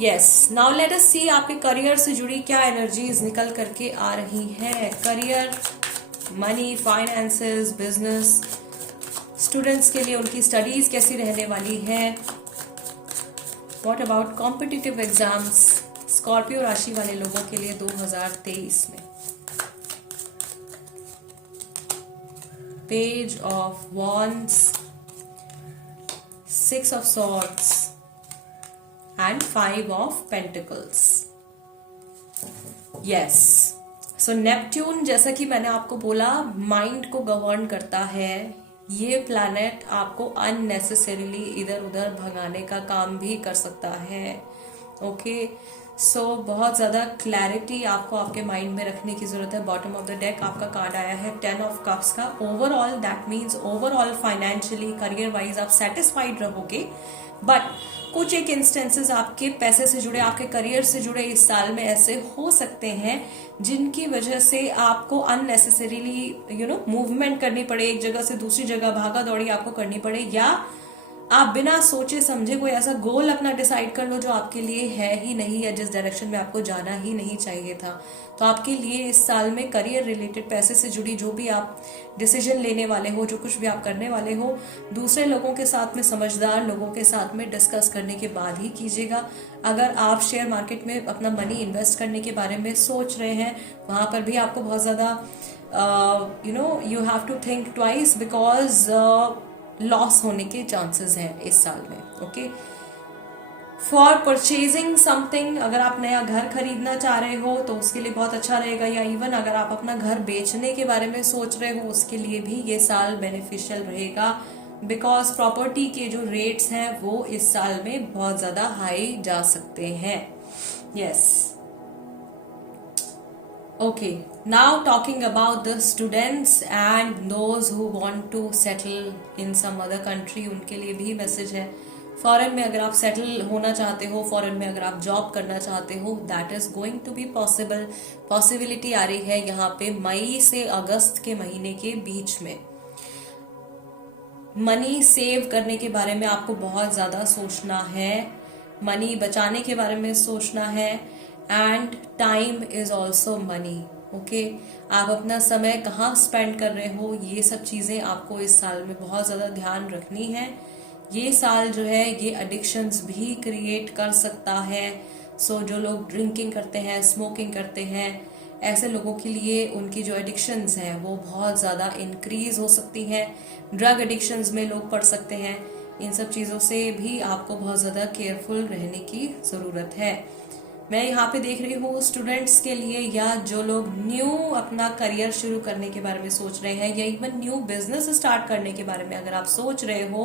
Yes, now let us see आपके करियर से जुड़ी क्या एनर्जीज निकल करके आ रही है। Career, money, finances, business, students के लिए उनकी स्टडीज कैसी रहने वाली है। What about competitive exams Scorpio राशि वाले लोगों के लिए 2023 में। Page of wands, 6 of swords and 5 of pentacles. Yes, so Neptune, जैसा कि मैंने आपको बोला, माइंड को गवर्न करता है, ये प्लैनेट आपको अननेसेसरीली इधर उधर भगाने का काम भी कर सकता है। ओके, सो बहुत ज़्यादा क्लैरिटी आपको आपके माइंड में रखने की ज़रूरत है। बॉटम ऑफ द डेक आपका कार्ड आया है 10 ऑफ कप्स का। Overall that means overall financially career wise आप सेटिस्फाइड रहोगे, बट कुछ एक इंस्टेंसेस आपके पैसे से जुड़े, आपके करियर से जुड़े इस साल में ऐसे हो सकते हैं जिनकी वजह से आपको अननेसेसरीली मूवमेंट करनी पड़े, एक जगह से दूसरी जगह भागा दौड़ी आपको करनी पड़े, या आप बिना सोचे समझे कोई ऐसा गोल अपना डिसाइड कर लो जो आपके लिए है ही नहीं, या जिस डायरेक्शन में आपको जाना ही नहीं चाहिए था। तो आपके लिए इस साल में करियर रिलेटेड, पैसे से जुड़ी जो भी आप डिसीजन लेने वाले हो, जो कुछ भी आप करने वाले हो, दूसरे लोगों के साथ में, समझदार लोगों के साथ में डिस्कस करने के बाद ही कीजिएगा। अगर आप शेयर मार्केट में अपना मनी इन्वेस्ट करने के बारे में सोच रहे हैं, वहां पर भी आपको बहुत ज्यादा you have to think twice, because loss होने के चांसेस हैं इस साल में। ओके, फॉर परचेजिंग समथिंग, अगर आप नया घर खरीदना चाह रहे हो तो उसके लिए बहुत अच्छा रहेगा, या इवन अगर आप अपना घर बेचने के बारे में सोच रहे हो उसके लिए भी ये साल बेनिफिशियल रहेगा, बिकॉज प्रॉपर्टी के जो रेट्स हैं वो इस साल में बहुत ज्यादा हाई जा सकते हैं। Yes, okay, now talking about the students and those who want to settle in some other country, उनके लिए भी मैसेज है। फॉरेन में अगर आप सेटल होना चाहते हो, फॉरेन में अगर आप जॉब करना चाहते हो, that is going to be possible. Possibility आ रही है यहाँ पे मई से अगस्त के महीने के बीच में। मनी सेव करने के बारे में आपको बहुत ज्यादा सोचना है, मनी बचाने के बारे में सोचना है, and time is also money. Okay, आप अपना समय कहाँ स्पेंड कर रहे हो, ये सब चीजें आपको इस साल में बहुत ज्यादा ध्यान रखनी है। ये साल जो है ये एडिक्शंस भी क्रिएट कर सकता है। सो जो लोग ड्रिंकिंग करते हैं, स्मोकिंग करते हैं, ऐसे लोगों के लिए उनकी जो एडिक्शंस हैं वो बहुत ज़्यादा इंक्रीज हो सकती हैं। ड्रग एडिक्शंस में लोग पड़ सकते हैं। इन सब चीज़ों से भी आपको बहुत ज़्यादा केयरफुल रहने की ज़रूरत है। मैं यहाँ पे देख रही हूँ स्टूडेंट्स के लिए, या जो लोग न्यू अपना करियर शुरू करने के बारे में सोच रहे हैं, या इवन न्यू बिजनेस स्टार्ट करने के बारे में अगर आप सोच रहे हो,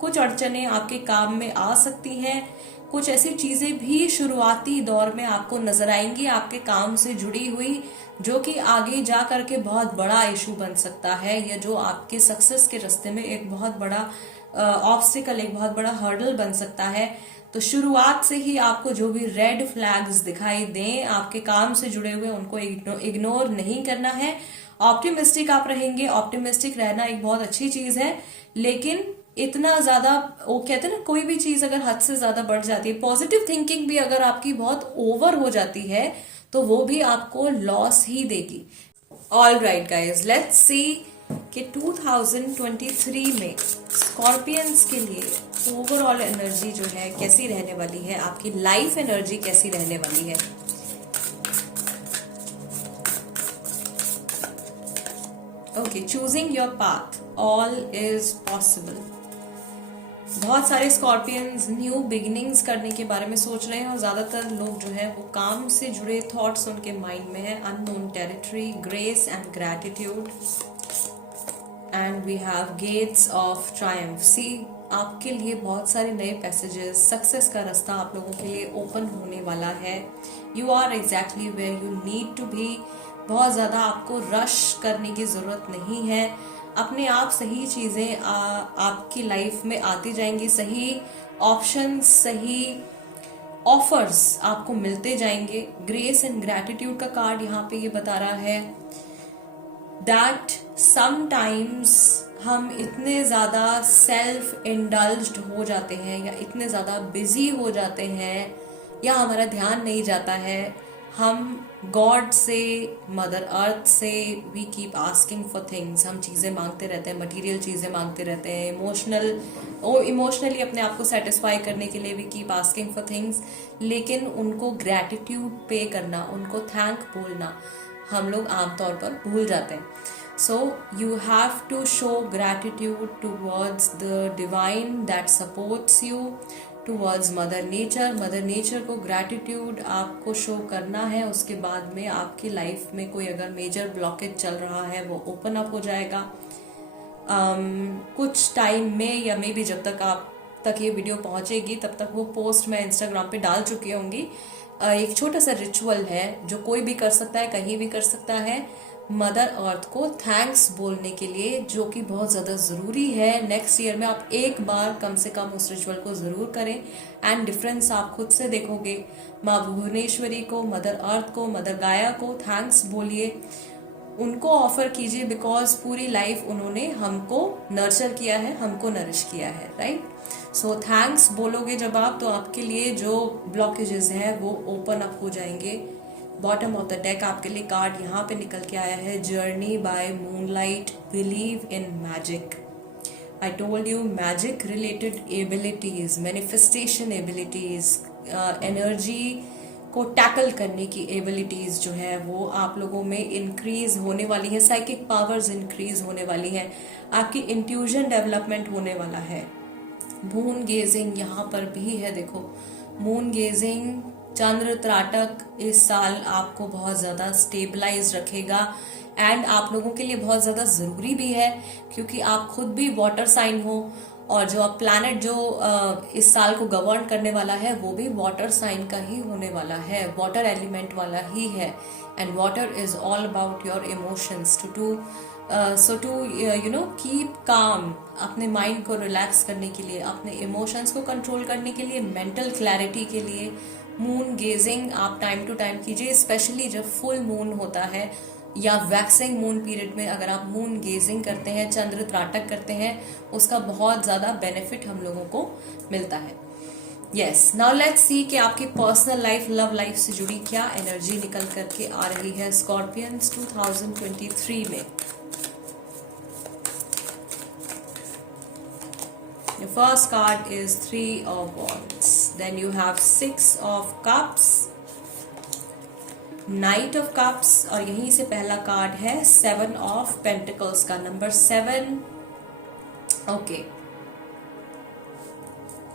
कुछ अड़चने आपके काम में आ सकती हैं। कुछ ऐसी चीजें भी शुरुआती दौर में आपको नजर आएंगी आपके काम से जुड़ी हुई, जो कि आगे जा करके बहुत बड़ा इशू बन सकता है, या जो आपके सक्सेस के रास्ते में एक बहुत बड़ा ऑब्स्टिकल, एक बहुत बड़ा हर्डल बन सकता है। तो शुरुआत से ही आपको जो भी रेड फ्लैग्स दिखाई दें आपके काम से जुड़े हुए, उनको इग्नोर नहीं करना है। ऑप्टिमिस्टिक आप रहेंगे। ऑप्टिमिस्टिक रहना एक बहुत अच्छी चीज है, लेकिन इतना ज्यादा, वो कहते हैं ना, कोई भी चीज अगर हद से ज्यादा बढ़ जाती है, पॉजिटिव थिंकिंग भी अगर आपकी बहुत ओवर हो जाती है तो वो भी आपको लॉस ही देगी। All right guys, let's see कि 2023 में स्कॉर्पियंस के लिए ओवरऑल एनर्जी जो है कैसी रहने वाली है, आपकी लाइफ एनर्जी कैसी रहने वाली है। Okay, choosing your path, all is possible. बहुत सारे स्कॉर्पियंस न्यू बिगिनिंग्स करने के बारे में सोच रहे हैं, और ज्यादातर लोग जो है वो काम से जुड़े थॉट्स उनके माइंड में है। Unknown territory, grace and gratitude, and we have gates of triumph. See, आपके लिए बहुत सारे नए पैसेजेस, सक्सेस का रास्ता आप लोगों के लिए ओपन होने वाला है। You are exactly where you need to be. बहुत ज्यादा आपको रश करने की जरूरत नहीं है। अपने आप सही चीजें आपकी लाइफ में आती जाएंगी, सही ऑप्शंस, सही ऑफर्स आपको मिलते जाएंगे। ग्रेस एंड ग्रैटिट्यूड का कार्ड यहाँ पे ये बता रहा है दैट समटाइम्स हम इतने ज्यादा सेल्फ इंडल्ज्ड हो जाते हैं, या इतने ज्यादा बिजी हो जाते हैं, या हमारा ध्यान नहीं जाता है। हम गॉड से, मदर अर्थ से we keep asking for things. हम चीज़ें मांगते रहते हैं, मटेरियल चीज़ें मांगते रहते हैं, इमोशनली अपने आप को सेटिस्फाई करने के लिए we keep asking for things, लेकिन उनको ग्रैटिट्यूड पे करना, उनको थैंक बोलना हम लोग आमतौर पर भूल जाते हैं। So you have to show gratitude towards the divine that supports you, towards mother nature. Mother nature को ग्रैटिट्यूड आपको शो करना है। उसके बाद में आपकी लाइफ में कोई अगर मेजर ब्लॉकेज चल रहा है वो ओपन अप हो जाएगा। कुछ टाइम में या मे बी जब तक आप तक ये वीडियो पहुंचेगी तब तक वो पोस्ट मैं इंस्टाग्राम पे डाल चुकी होंगी। एक छोटा सा रिचुअल है जो कोई भी कर सकता है, कहीं भी कर सकता है, मदर अर्थ को थैंक्स बोलने के लिए, जो कि बहुत ज़्यादा ज़रूरी है। नेक्स्ट ईयर में आप एक बार कम से कम उस रिचुअल को ज़रूर करें एंड डिफरेंस आप खुद से देखोगे। माँ भुवनेश्वरी को, मदर अर्थ को, मदर गाया को थैंक्स बोलिए, उनको ऑफर कीजिए, बिकॉज पूरी लाइफ उन्होंने हमको नर्चर किया है, हमको नरिश किया है, राइट। सो थैंक्स बोलोगे जब आप, तो आपके लिए जो ब्लॉकेजेस हैं वो ओपन अप हो जाएंगे। बॉटम ऑफ द डेक आपके लिए कार्ड यहाँ पे निकल के आया है, journey by moonlight, believe in magic. I told you, magic related abilities, manifestation abilities, energy को टैकल करने की एबिलिटीज जो है वो आप लोगों में इंक्रीज होने वाली है, साइकिक पावर्स इंक्रीज होने वाली है, आपकी इंट्यूजन डेवलपमेंट होने वाला है। मून गेजिंग यहाँ पर भी है, देखो मून गेजिंग, चंद्र त्राटक इस साल आपको बहुत ज्यादा स्टेबलाइज रखेगा एंड आप लोगों के लिए बहुत ज्यादा जरूरी भी है, क्योंकि आप खुद भी वाटर साइन हो और जो अब प्लैनेट जो इस साल को गवर्न करने वाला है वो भी वाटर साइन का ही होने वाला है, वाटर एलिमेंट वाला ही है। And water is all about your emotions, to keep calm, अपने माइंड को रिलैक्स करने के लिए, अपने इमोशंस को कंट्रोल करने के लिए, मेंटल क्लैरिटी के लिए मून गेजिंग आप टाइम टू टाइम कीजिए, स्पेशली जब फुल मून होता है या वैक्सिंग मून पीरियड में अगर आप मून गेजिंग करते हैं, चंद्र त्राटक करते हैं, उसका बहुत ज्यादा बेनिफिट हम लोगों को मिलता है। यस, नाउ लेट्स सी कि आपकी पर्सनल लाइफ, लव लाइफ से जुड़ी क्या एनर्जी निकल करके आ रही है स्कॉर्पियंस 2023 में। The first card is 3 of Wands. Then you have 6 of Cups, Knight of Cups, और यहीं से पहला कार्ड है 7 of Pentacles का, number 7। Okay,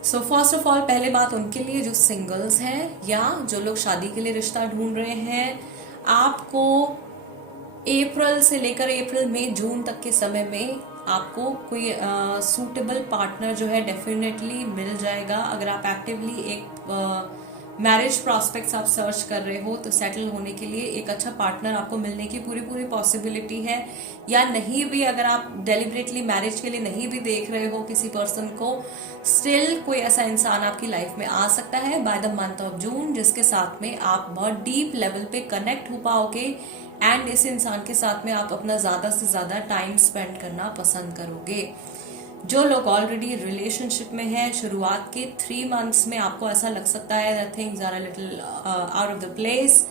so first of all पहले बात उनके लिए जो सिंगल्स हैं या जो लोग शादी के लिए रिश्ता ढूंढ रहे हैं, आपको अप्रैल से लेकर अप्रैल मई जून तक के समय में आपको कोई सूटेबल पार्टनर जो है डेफिनेटली मिल जाएगा। अगर आप एक्टिवली एक मैरिज प्रॉस्पेक्ट्स आप सर्च कर रहे हो तो सेटल होने के लिए एक अच्छा पार्टनर आपको मिलने की पूरी पॉसिबिलिटी है। या नहीं भी, अगर आप डेलिबरेटली मैरिज के लिए नहीं भी देख रहे हो किसी पर्सन को, स्टिल कोई ऐसा इंसान आपकी लाइफ में आ सकता है by the month of June, जिसके साथ में आप बहुत डीप लेवल पे कनेक्ट हो पाओगे एंड इस इंसान के साथ में आप अपना ज्यादा से ज्यादा टाइम स्पेंड करना पसंद करोगे। जो लोग ऑलरेडी रिलेशनशिप में हैं, शुरुआत के 3 मंथ्स में आपको ऐसा लग सकता है things are a little out of the place,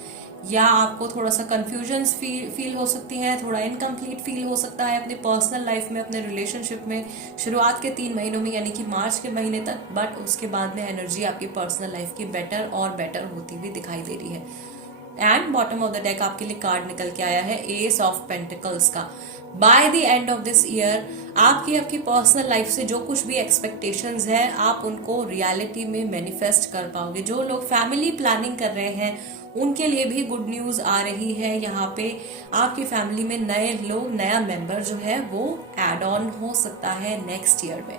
या आपको थोड़ा सा कंफ्यूजन फील हो सकती है, थोड़ा इनकम्प्लीट फील हो सकता है अपने पर्सनल लाइफ में, अपने रिलेशनशिप में शुरुआत के 3 महीनों में, यानी कि मार्च के महीने तक। बट उसके बाद में एनर्जी आपकी पर्सनल लाइफ की बेटर और बेटर होती हुई दिखाई दे रही है। And bottom of the deck आपके लिए कार्ड निकल के आया है एस ऑफ पेंटिकल्स का। By the end of this year आपकी पर्सनल लाइफ से जो कुछ भी एक्सपेक्टेशंस है आप उनको रियलिटी में मैनिफेस्ट कर पाओगे। जो लोग फैमिली प्लानिंग कर रहे हैं उनके लिए भी गुड न्यूज आ रही है। यहाँ पे आपकी फैमिली में नए लोग, नया मेंबर जो है वो एड ऑन हो सकता है नेक्स्ट ईयर में।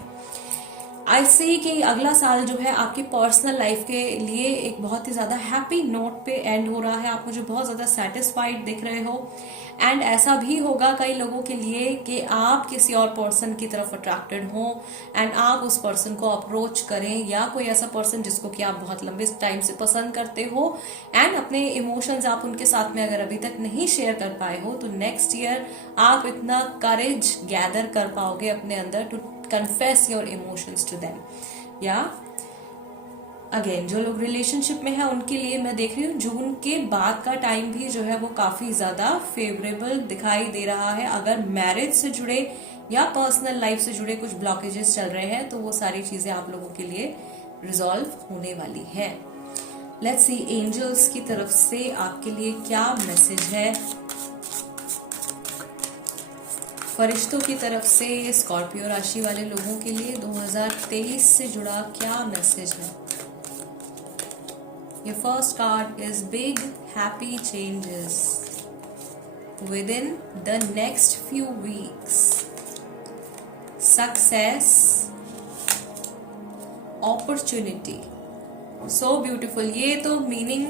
आई सी कि अगला साल जो है आपकी पर्सनल लाइफ के लिए एक बहुत ही ज्यादा हैप्पी नोट पे एंड हो रहा है। आप मुझे बहुत ज्यादा सेटिस्फाइड दिख रहे हो एंड ऐसा भी होगा कई लोगों के लिए कि आप किसी और पर्सन की तरफ अट्रैक्टेड हो एंड आप उस पर्सन को अप्रोच करें, या कोई ऐसा पर्सन जिसको कि आप बहुत लंबे टाइम से पसंद करते हो एंड अपने इमोशंस आप उनके साथ में अगर अभी तक नहीं शेयर कर पाए हो तो नेक्स्ट ईयर आप इतना करेज गैदर कर पाओगे अपने अंदर to confess your emotions to them। या अगेन जो लोग रिलेशनशिप में है उनके लिए मैं देख रही हूँ जून के बाद का टाइम भी जो है वो काफी ज्यादा फेवरेबल दिखाई दे रहा है। अगर मैरिज से जुड़े या पर्सनल लाइफ से जुड़े कुछ ब्लॉकेजेस चल रहे हैं तो वो सारी चीजें आप लोगों के लिए रिजॉल्व होने वाली है। लेट्स सी एंजल्स की तरफ से आपके लिए क्या मैसेज है, फरिश्तों की तरफ से स्कॉर्पियो राशि वाले लोगों के लिए 2023 से जुड़ा क्या मैसेज है। ये first card is big happy changes with in the next few weeks. Success, opportunity. So beautiful. ये तो मीनिंग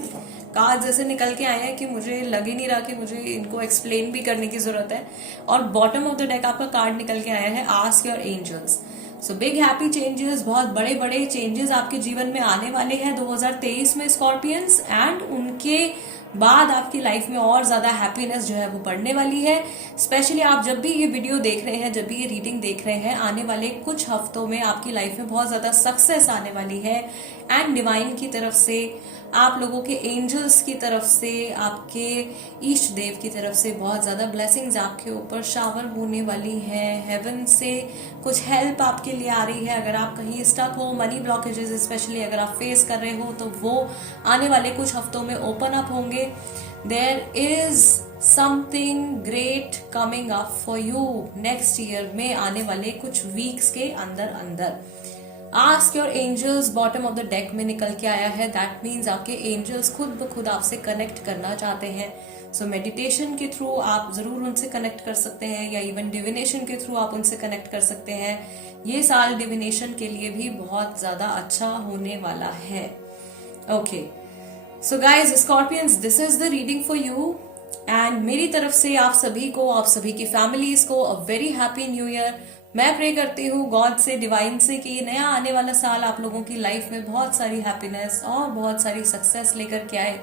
कार्ड जैसे निकल के आए हैं कि मुझे लग ही नहीं रहा कि मुझे इनको एक्सप्लेन भी करने की जरूरत है। और बॉटम ऑफ द डेक आपका कार्ड निकल के आया है ask your angels. So big happy changes, बहुत बड़े बड़े चेंजेस आपके जीवन में आने वाले हैं 2023 में स्कॉर्पियंस, एंड उनके बाद आपकी लाइफ में और ज्यादा हैप्पीनेस जो है वो बढ़ने वाली है। स्पेशली आप जब भी ये वीडियो देख रहे हैं, जब भी ये रीडिंग देख रहे हैं, आने वाले कुछ हफ्तों में आपकी लाइफ में बहुत ज्यादा सक्सेस आने वाली है। एंड डिवाइन की तरफ से, आप लोगों के एंजल्स की तरफ से, आपके ईष्ट देव की तरफ से बहुत ज्यादा ब्लेसिंग्स आपके ऊपर शावर होने वाली है। हेवन से कुछ हेल्प आपके लिए आ रही है। अगर आप कहीं स्टक हो, मनी ब्लॉकेजेस स्पेशली अगर आप फेस कर रहे हो, तो वो आने वाले कुछ हफ्तों में ओपन अप होंगे। There is something great coming up for you next year में, आने वाले कुछ वीक्स के अंदर अंदर। Ask your angels bottom of the deck में निकल के आया है। दैट मीन्स आपके एंजल्स खुद ब खुद आपसे कनेक्ट करना चाहते हैं। सो मेडिटेशन के थ्रू आप जरूर उनसे कनेक्ट कर सकते हैं, या इवन डिविनेशन के थ्रू आप उनसे कनेक्ट कर सकते हैं। ये साल डिविनेशन के लिए भी बहुत ज्यादा अच्छा होने वाला है। Okay, so guys Scorpions, this is the reading for you. And मेरी तरफ से आप सभी को, आप सभी की फैमिलीज को a very happy new year. मैं प्रे करती हूँ गॉड से, डिवाइन से, कि नया आने वाला साल आप लोगों की लाइफ में बहुत सारी हैप्पीनेस और बहुत सारी सक्सेस लेकर के आए।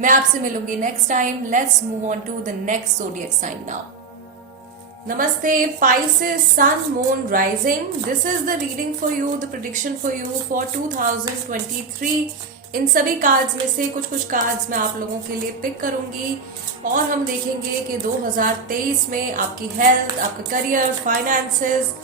मैं आपसे मिलूंगी next time. Let's move on to the next zodiac sign now. नमस्ते Pisces, sun, moon, rising. This is the reading for you, the prediction for you for 2023। इन सभी कार्ड्स में से कुछ कुछ कार्ड्स मैं आप लोगों के लिए पिक करूंगी और हम देखेंगे कि 2023 में आपकी हेल्थ, आपका करियर, फाइनेंसेस,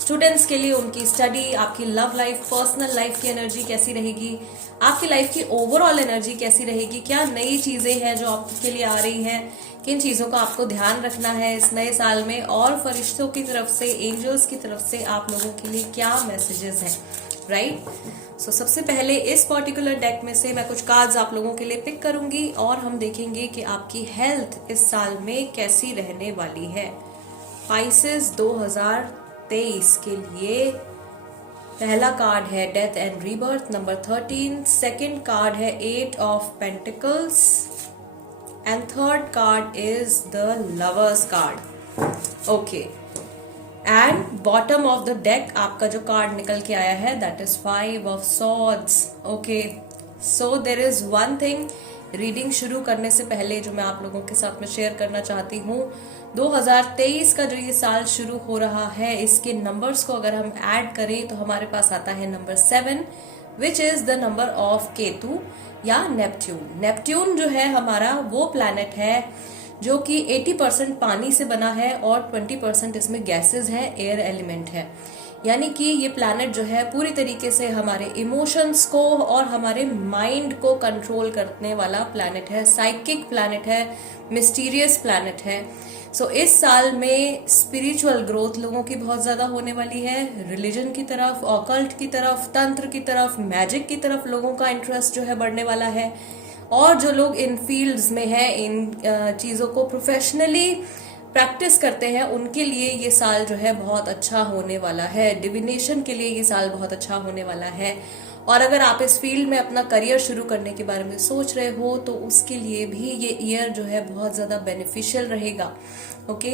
स्टूडेंट्स के लिए उनकी स्टडी, आपकी लव लाइफ, पर्सनल लाइफ की एनर्जी कैसी रहेगी, आपकी लाइफ की ओवरऑल एनर्जी कैसी रहेगी, क्या नई चीजें हैं जो आपके लिए आ रही हैं, किन चीजों का आपको ध्यान रखना है इस नए साल में, और फरिश्तों की तरफ से, एंजल्स की तरफ से आप लोगों के लिए क्या मैसेजेस हैं, राइट। सो सबसे पहले इस पर्टिकुलर डेक में से मैं कुछ कार्ड्स आप लोगों के लिए पिक करूंगी और हम देखेंगे कि आपकी हेल्थ इस साल में कैसी रहने वाली है। पाइसेस 2023 के लिए पहला कार्ड है death and rebirth, number 13। Second card है 8 of pentacles and third card is the lovers card. Okay, and bottom of the deck आपका जो कार्ड निकल के आया है that is 5 of swords. Okay, so there is one thing reading शुरू करने से पहले जो मैं आप लोगों के साथ में शेयर करना चाहती हूँ। 2023 का जो ये साल शुरू हो रहा है, इसके नंबर्स को अगर हम ऐड करें तो हमारे पास आता है number 7, which is the number of Ketu या नेपट्यून। नेपट्यून जो है हमारा वो प्लैनेट है जो कि 80% पानी से बना है और 20% इसमें गैसेस है, एयर एलिमेंट है। यानी कि ये प्लैनेट जो है पूरी तरीके से हमारे इमोशंस को और हमारे माइंड को कंट्रोल करने वाला प्लैनेट है, साइकिक प्लैनेट है, मिस्टीरियस प्लैनेट है। सो इस साल में स्पिरिचुअल ग्रोथ लोगों की बहुत ज्यादा होने वाली है। रिलीजन की तरफ, ऑकल्ट की तरफ, तंत्र की तरफ, मैजिक की तरफ लोगों का इंटरेस्ट जो है बढ़ने वाला है। और जो लोग इन फील्ड्स में हैं, इन चीजों को प्रोफेशनली प्रैक्टिस करते हैं, उनके लिए ये साल जो है बहुत अच्छा होने वाला है। डिविनेशन के लिए ये साल बहुत अच्छा होने वाला है। और अगर आप इस फील्ड में अपना करियर शुरू करने के बारे में सोच रहे हो तो उसके लिए भी ये ईयर जो है बहुत ज्यादा बेनिफिशियल रहेगा। ओके,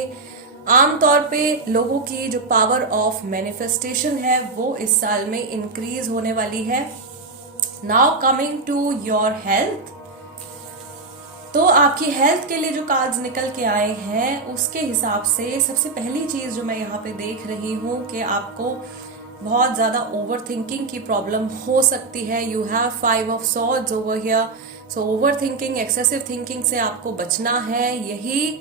आमतौर पे लोगों की जो पावर ऑफ मैनिफेस्टेशन है वो इस साल में इंक्रीज होने वाली है। Now coming to your health, तो आपकी हेल्थ के लिए जो कार्ड्स निकल के आए हैं उसके हिसाब से सबसे पहली चीज जो मैं यहाँ पे देख रही हूँ कि आपको बहुत ज्यादा ओवर थिंकिंग की प्रॉब्लम हो सकती है। You have 5 of swords over here. So over thinking, excessive thinking से आपको बचना है। यही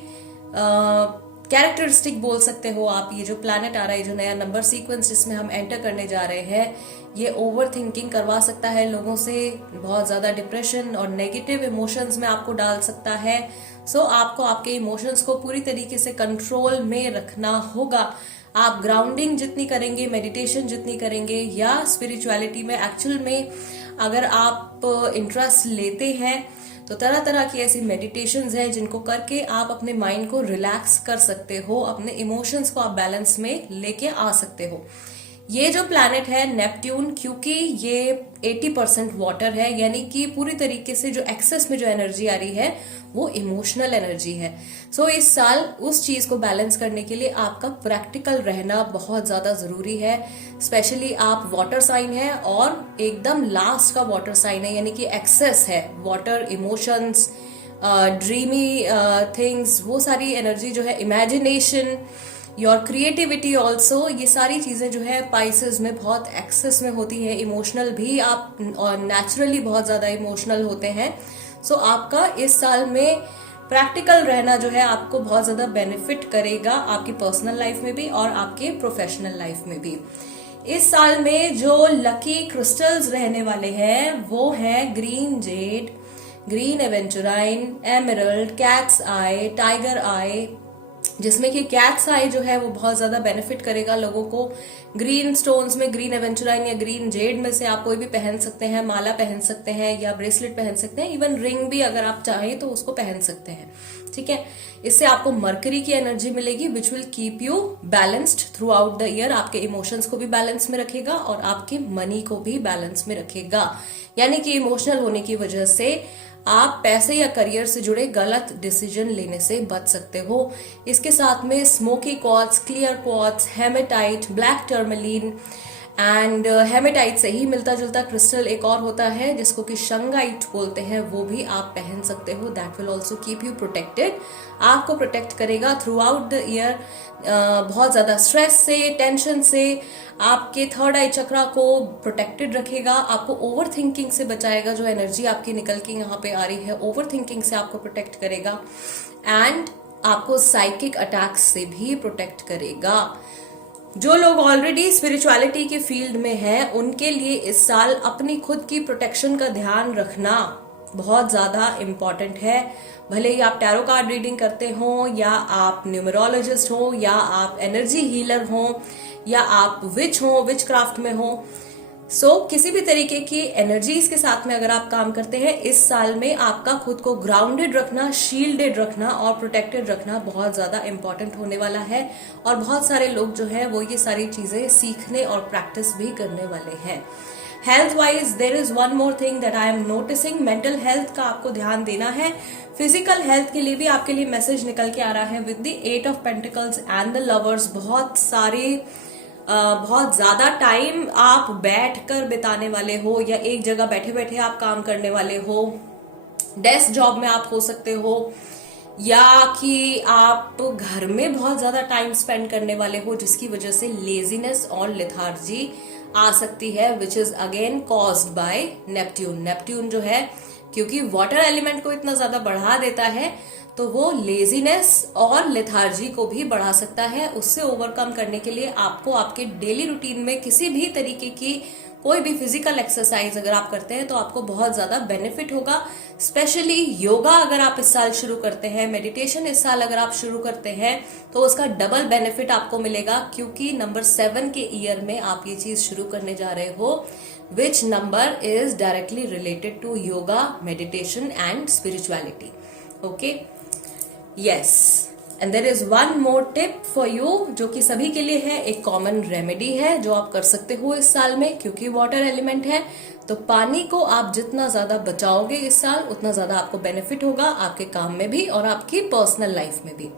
कैरेक्टरिस्टिक बोल सकते हो आप। ये जो प्लैनेट आ रहा है, जो नया नंबर सीक्वेंस जिसमें हम एंटर करने जा रहे हैं, ये ओवर थिंकिंग करवा सकता है लोगों से, बहुत ज्यादा डिप्रेशन और नेगेटिव इमोशंस में आपको डाल सकता है। सो आपको आपके इमोशंस को पूरी तरीके से कंट्रोल में रखना होगा। आप ग्राउंडिंग जितनी करेंगे, मेडिटेशन जितनी करेंगे, या स्पिरिचुअलिटी में एक्चुअल में अगर आप इंटरेस्ट लेते हैं तो तरह तरह की ऐसी मेडिटेशंस हैं जिनको करके आप अपने माइंड को रिलैक्स कर सकते हो, अपने इमोशंस को आप बैलेंस में लेके आ सकते हो। ये जो प्लैनेट है नेपट्यून, क्योंकि ये 80% वाटर है, यानी कि पूरी तरीके से जो एक्सेस में जो एनर्जी आ रही है वो इमोशनल एनर्जी है। सो इस साल उस चीज को बैलेंस करने के लिए आपका प्रैक्टिकल रहना बहुत ज्यादा जरूरी है। स्पेशली आप वाटर साइन है और एकदम लास्ट का वाटर साइन है, यानी कि एक्सेस है वाटर, इमोशंस, ड्रीमी थिंग्स, वो सारी एनर्जी जो है, इमेजिनेशन, योर क्रिएटिविटी ऑल्सो, ये सारी चीजें जो है पाइसेस में बहुत एक्सेस में होती है। इमोशनल भी आप और नेचुरली बहुत ज्यादा इमोशनल होते हैं। सो आपका इस साल में प्रैक्टिकल रहना जो है आपको बहुत ज्यादा बेनिफिट करेगा, आपकी पर्सनल लाइफ में भी और आपके प्रोफेशनल लाइफ में भी। इस साल में जो लकी क्रिस्टल्स रहने वाले हैं वो है green jade, green aventurine, emerald, cat's eye, tiger eye, जिसमें कि कैट्स आई जो है वो बहुत ज्यादा बेनिफिट करेगा लोगों को। ग्रीन स्टोन्स में ग्रीन एवेंचुराइन या ग्रीन जेड में से आप कोई भी पहन सकते हैं, माला पहन सकते हैं या ब्रेसलेट पहन सकते हैं, इवन रिंग भी अगर आप चाहें तो उसको पहन सकते हैं, ठीक है। इससे आपको मरकरी की एनर्जी मिलेगी which will keep you balanced through out the year. आपके इमोशंस को भी बैलेंस में रखेगा और आपके मनी को भी बैलेंस में रखेगा, यानी कि इमोशनल होने की वजह से आप पैसे या करियर से जुड़े गलत डिसीजन लेने से बच सकते हो। इसके साथ में smoky quartz, clear quartz, hematite, black tourmaline and hematite से ही मिलता जुलता क्रिस्टल एक और होता है जिसको कि शंगाइट बोलते हैं, वो भी आप पहन सकते हो। That will also keep you protected, आपको प्रोटेक्ट करेगा थ्रू आउट द ईयर बहुत ज्यादा स्ट्रेस से, टेंशन से। आपके थर्ड आई चक्रा को प्रोटेक्टेड रखेगा, आपको ओवर थिंकिंग से बचाएगा। जो एनर्जी आपकी निकल के यहाँ पे आ रही है ओवर थिंकिंग से आपको प्रोटेक्ट करेगा एंड आपको साइकिक अटैक्स से भी प्रोटेक्ट करेगा। जो लोग ऑलरेडी स्पिरिचुअलिटी के फील्ड में हैं उनके लिए इस साल अपनी खुद की प्रोटेक्शन का ध्यान रखना बहुत ज्यादा इम्पॉर्टेंट है। भले ही आप टैरो कार्ड रीडिंग करते हो या आप न्यूमरोलॉजिस्ट हो या आप एनर्जी हीलर हो या आप विच हो, विच क्राफ्ट में हो, किसी भी तरीके की एनर्जीज के साथ में अगर आप काम करते हैं, इस साल में आपका खुद को ग्राउंडेड रखना, शील्डेड रखना और प्रोटेक्टेड रखना बहुत ज्यादा इंपॉर्टेंट होने वाला है। और बहुत सारे लोग जो है वो ये सारी चीजें सीखने और प्रैक्टिस भी करने वाले हैं। Health wise there is one more thing that I am noticing, mental health का आपको ध्यान देना है। फिजिकल हेल्थ के लिए भी आपके लिए मैसेज निकल के आ रहा है with the 8 of pentacles and the lovers. बहुत ज्यादा टाइम आप बैठकर बिताने वाले हो या एक जगह बैठे बैठे आप काम करने वाले हो, डेस्क जॉब में आप हो सकते हो, या कि आप घर में बहुत ज्यादा टाइम स्पेंड करने वाले हो जिसकी वजह से लेजीनेस और लेथार्जी आ सकती है, which is again caused by Neptune. Neptune जो है क्योंकि वाटर एलिमेंट को इतना ज्यादा बढ़ा देता है तो वो लेजीनेस और लेथार्जी को भी बढ़ा सकता है। उससे ओवरकम करने के लिए आपको आपके डेली रूटीन में किसी भी तरीके की कोई भी फिजिकल एक्सरसाइज अगर आप करते हैं तो आपको बहुत ज्यादा बेनिफिट होगा। स्पेशली योगा अगर आप इस साल शुरू करते हैं, मेडिटेशन इस साल अगर आप शुरू करते हैं तो उसका डबल बेनिफिट आपको मिलेगा, क्योंकि नंबर 7 के ईयर में आप ये चीज शुरू करने जा रहे हो, which number is directly related to yoga, meditation and spirituality. Okay, yes, and there is one more tip for you जो कि सभी के लिए है, एक कॉमन रेमेडी है जो आप कर सकते हो इस साल में। क्योंकि वाटर एलिमेंट है तो पानी को आप जितना ज्यादा बचाओगे इस साल उतना ज्यादा आपको बेनिफिट होगा, आपके काम में भी और आपकी पर्सनल लाइफ में भी।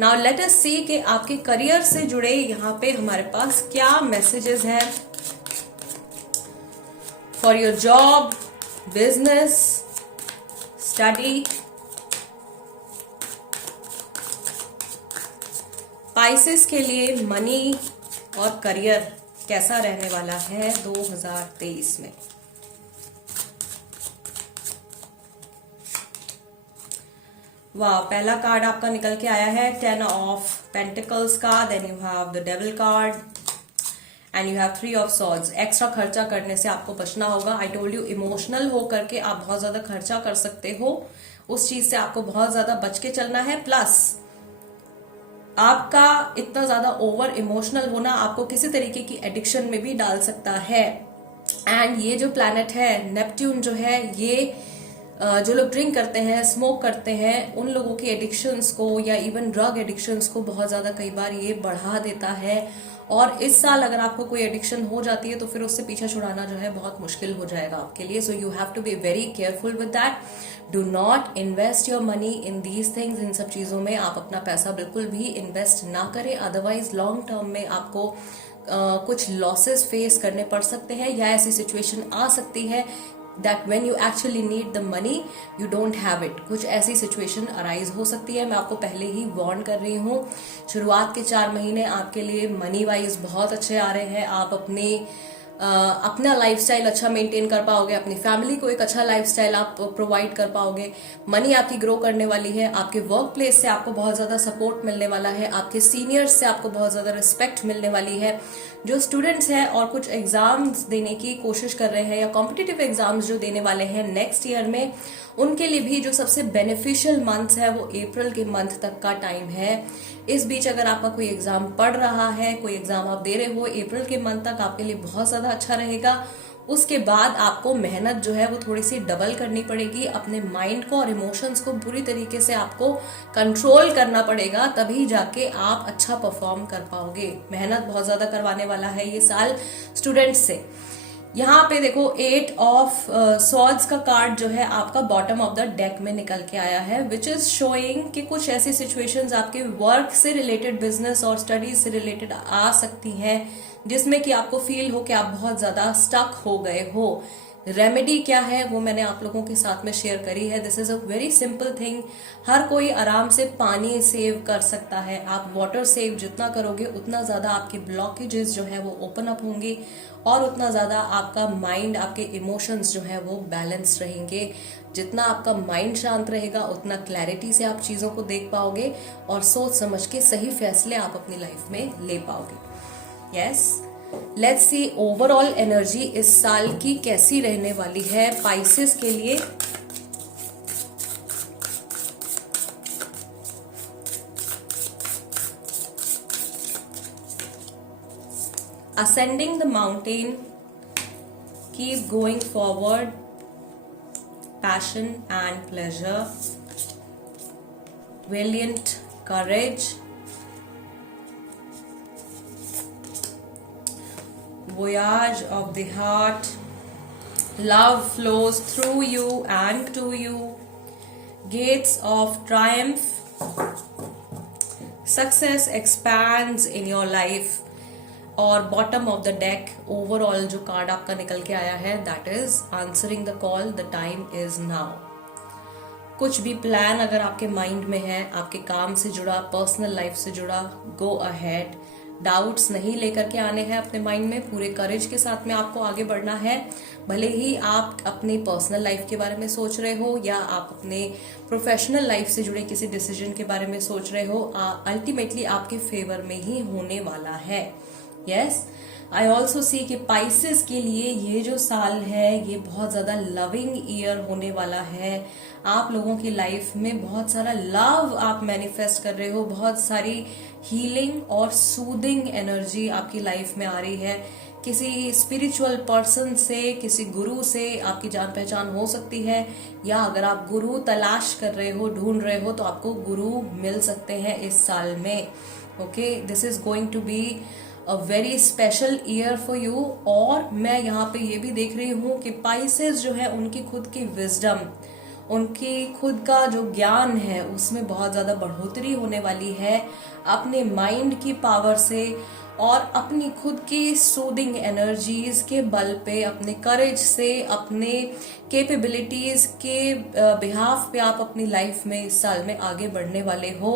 नाउ लेट अस सी कि आपके करियर से जुड़े यहाँ पे हमारे पास क्या मैसेजेस है for your job, business, study. Pisces के लिए मनी और करियर कैसा रहने वाला है 2023 में। वाह, पहला कार्ड आपका निकल के आया है 10 ऑफ पेंटिकल्स का, then you have the devil card and you have 3 of swords. Extra खर्चा करने से आपको बचना होगा। आई टोल्ड यू, इमोशनल होकर के आप बहुत ज्यादा खर्चा कर सकते हो, उस चीज से आपको बहुत ज्यादा बच के चलना है। प्लस आपका इतना ज्यादा ओवर इमोशनल होना आपको किसी तरीके की एडिक्शन में भी डाल सकता है। एंड ये जो प्लैनेट है नेपट्यून जो है ये जो लोग ड्रिंक करते हैं, स्मोक करते हैं, उन लोगों की एडिक्शंस को या इवन ड्रग एडिक्शंस को बहुत ज़्यादा कई बार ये बढ़ा देता है। और इस साल अगर आपको कोई एडिक्शन हो जाती है तो फिर उससे पीछा छुड़ाना जो है बहुत मुश्किल हो जाएगा आपके लिए। So you have to be very careful with that. Do not invest your money in these things. इन सब चीज़ों में आप अपना पैसा बिल्कुल भी इन्वेस्ट ना करें, अदरवाइज लॉन्ग टर्म में आपको कुछ लॉसेस फेस करने पड़ सकते हैं, या ऐसी सिचुएशन आ सकती है that when you actually need the money you don't have it। कुछ ऐसी सिचुएशन अराइज हो सकती है। मैं आपको पहले ही वार्न कर रही हूँ। शुरुआत के 4 महीने आपके लिए मनी वाइज बहुत अच्छे आ रहे हैं। आप अपना लाइफस्टाइल अच्छा मेंटेन कर पाओगे, अपनी फैमिली को एक अच्छा लाइफस्टाइल आप प्रोवाइड कर पाओगे। मनी आपकी ग्रो करने वाली है, आपके वर्क प्लेस से आपको बहुत ज्यादा सपोर्ट मिलने वाला है, आपके सीनियर्स से आपको बहुत ज्यादा रिस्पेक्ट मिलने वाली है। जो स्टूडेंट्स हैं और कुछ एग्जाम्स देने की कोशिश कर रहे हैं या कॉम्पिटिटिव एग्जाम्स जो देने वाले हैं नेक्स्ट ईयर में, उनके लिए भी जो सबसे बेनिफिशियल मंथ है वो अप्रैल के मंथ तक का टाइम है। इस बीच अगर आपका कोई एग्जाम पढ़ रहा है, कोई एग्जाम आप दे रहे हो, अप्रैल के मंथ तक आपके लिए बहुत ज्यादा अच्छा रहेगा। उसके बाद आपको मेहनत जो है वो थोड़ी सी डबल करनी पड़ेगी। अपने माइंड को और इमोशंस को पूरी तरीके से आपको कंट्रोल करना पड़ेगा, तभी जाके आप अच्छा परफॉर्म कर पाओगे। मेहनत बहुत ज्यादा करवाने वाला है ये साल स्टूडेंट्स से। यहाँ पे देखो 8 ऑफ सॉर्ड्स का कार्ड जो है आपका बॉटम ऑफ द डेक में निकल के आया है, विच इज शोइंग कि कुछ ऐसी सिचुएशंस आपके वर्क से रिलेटेड, बिजनेस और स्टडीज से रिलेटेड आ सकती हैं जिसमें कि आपको फील हो कि आप बहुत ज्यादा स्टक हो गए हो। रेमेडी क्या है वो मैंने आप लोगों के साथ में शेयर करी है। This is a very simple thing. हर कोई आराम से पानी सेव कर सकता है। आप वाटर सेव जितना करोगे उतना ज्यादा आपके ब्लॉकेजेस जो है वो ओपन अप होंगे और उतना ज्यादा आपका माइंड, आपके इमोशंस जो है वो बैलेंस रहेंगे। जितना आपका माइंड शांत रहेगा उतना क्लैरिटी से आप चीजों को देख पाओगे और सोच समझ के सही फैसले आप अपनी लाइफ में ले पाओगे। Yes, let's see overall energy इस साल की कैसी रहने वाली है पाइसेस के लिए। Ascending the mountain, keep going forward, passion and pleasure, valiant courage, voyage of the heart, love flows through you and to you, gates of triumph, success expands in your life। और bottom of the deck overall जो कार्ड आपका निकल के आया है that is answering the call, the time is now. कुछ भी प्लान अगर आपके माइंड में है, आपके काम से जुड़ा, पर्सनल लाइफ से जुड़ा, गो अहेड। डाउट्स नहीं लेकर के आने हैं अपने माइंड में, पूरे करेज के साथ में आपको आगे बढ़ना है। भले ही आप अपनी पर्सनल लाइफ के बारे में सोच रहे हो या आप अपने प्रोफेशनल लाइफ से जुड़े किसी डिसीजन के बारे में सोच रहे हो, अल्टीमेटली आपके फेवर में ही होने वाला है। यस, आई ऑल्सो सी कि पाइसेस के लिए ये जो साल है ये बहुत ज्यादा लविंग ईयर होने वाला है। आप लोगों की लाइफ में बहुत सारा लव आप मैनिफेस्ट कर रहे हो, बहुत सारी हीलिंग और सूदिंग एनर्जी आपकी लाइफ में आ रही है। किसी स्पिरिचुअल पर्सन से, किसी गुरु से आपकी जान पहचान हो सकती है, या अगर आप गुरु तलाश कर रहे हो, ढूंढ रहे हो, तो आपको गुरु मिल सकते हैं इस साल में। Okay, this is going to be a very special year for you. और मैं यहाँ पे ये भी देख रही हूँ कि पाइसेस जो है उनकी खुद की विजडम, उनकी खुद का जो ज्ञान है उसमें बहुत ज्यादा बढ़ोतरी होने वाली है। अपने माइंड की पावर से और अपनी खुद की सूदिंग एनर्जीज के बल पे, अपने करेज से, अपने कैपेबिलिटीज के बिहाफ पे आप अपनी लाइफ में इस साल में आगे बढ़ने वाले हो।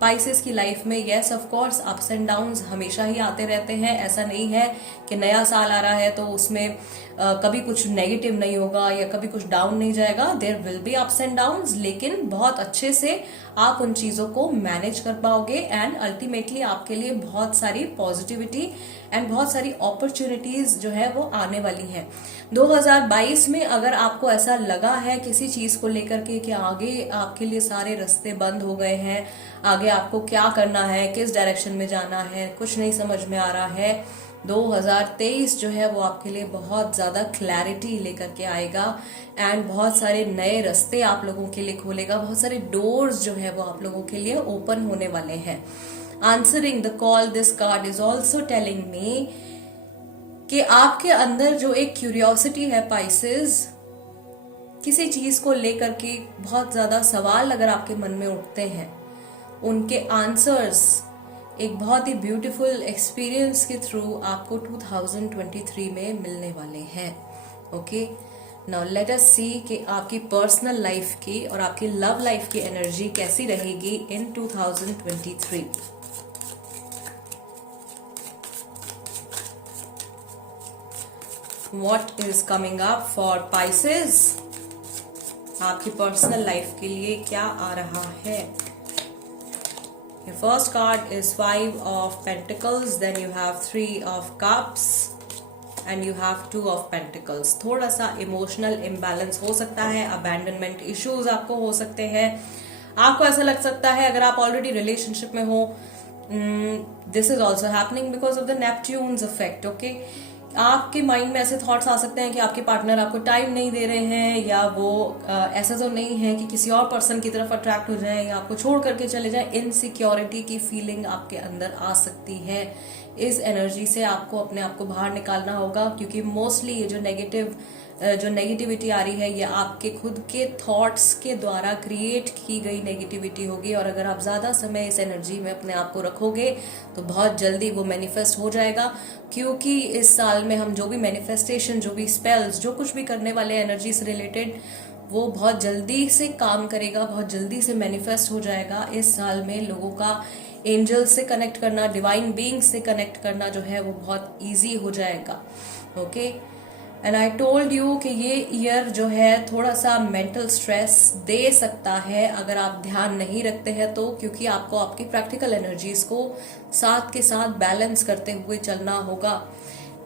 पाइसेस की लाइफ में yes of course ups and downs हमेशा ही आते रहते हैं। ऐसा नहीं है कि नया साल आ रहा है तो उसमें कभी कुछ नेगेटिव नहीं होगा या कभी कुछ डाउन नहीं जाएगा। There will be ups and downs, लेकिन बहुत अच्छे से आप उन चीजों को मैनेज कर पाओगे एंड अल्टीमेटली आपके लिए बहुत सारी पॉजिटिविटी एंड बहुत सारी अपॉर्चुनिटीज जो है वो आने वाली हैं। 2022 में अगर आपको ऐसा लगा है किसी चीज को लेकर के कि आगे आपके लिए सारे रास्ते बंद हो गए हैं, आगे आपको क्या करना है, किस डायरेक्शन में जाना है, कुछ नहीं समझ में आ रहा है, 2023 जो है वो आपके लिए बहुत ज्यादा क्लैरिटी लेकर के आएगा एंड बहुत सारे नए रास्ते आप लोगों के लिए खोलेगा, बहुत सारे डोर्स जो है वो आप लोगों के लिए ओपन होने वाले हैं। Answering the call, this card is also telling me कि आपके अंदर जो एक क्यूरियोसिटी है पाइसेस, किसी चीज को लेकर के बहुत ज्यादा सवाल अगर आपके मन में उठते हैं, उनके आंसर्स एक बहुत ही ब्यूटीफुल एक्सपीरियंस के थ्रू आपको 2023 में मिलने वाले हैं। ओके, नाउ लेट अस सी कि आपकी पर्सनल लाइफ की और आपकी लव लाइफ की एनर्जी कैसी रहेगी इन 2023। What is coming up for Pisces? आपकी पर्सनल लाइफ के लिए क्या आ रहा है? Your first card is 5 of Pentacles, then you have 3 of Cups and you have 2 of Pentacles. थोड़ा सा इमोशनल इम्बैलेंस हो सकता है, अबैंडनमेंट इश्यूज आपको हो सकते हैं। आपको ऐसा लग सकता है अगर आप ऑलरेडी रिलेशनशिप में हो, this is also happening because of the Neptune's effect. Okay, आपके माइंड में ऐसे थॉट्स आ सकते हैं कि आपके पार्टनर आपको टाइम नहीं दे रहे हैं, या वो ऐसा तो नहीं है कि किसी और पर्सन की तरफ अट्रैक्ट हो जाए या आपको छोड़ करके चले जाए। इनसिक्योरिटी की फीलिंग आपके अंदर आ सकती है। इस एनर्जी से आपको अपने आप को बाहर निकालना होगा, क्योंकि मोस्टली ये जो नेगेटिविटी आ रही है ये आपके खुद के थॉट्स के द्वारा क्रिएट की गई नेगेटिविटी होगी। और अगर आप ज्यादा समय इस एनर्जी में अपने आप को रखोगे तो बहुत जल्दी वो मैनिफेस्ट हो जाएगा, क्योंकि इस साल में हम जो भी मैनिफेस्टेशन, जो भी स्पेल्स, जो कुछ भी करने वाले एनर्जी से रिलेटेड, वो बहुत जल्दी से काम करेगा, बहुत जल्दी से मैनिफेस्ट हो जाएगा। इस साल में लोगों का एंजल से कनेक्ट करना, डिवाइन बीइंग से कनेक्ट करना जो है वो बहुत इजी हो जाएगा। Okay, and I told you कि ये ईयर जो है थोड़ा सा मेंटल स्ट्रेस दे सकता है अगर आप ध्यान नहीं रखते हैं तो, क्योंकि आपको आपकी प्रैक्टिकल एनर्जीज को साथ के साथ बैलेंस करते हुए चलना होगा।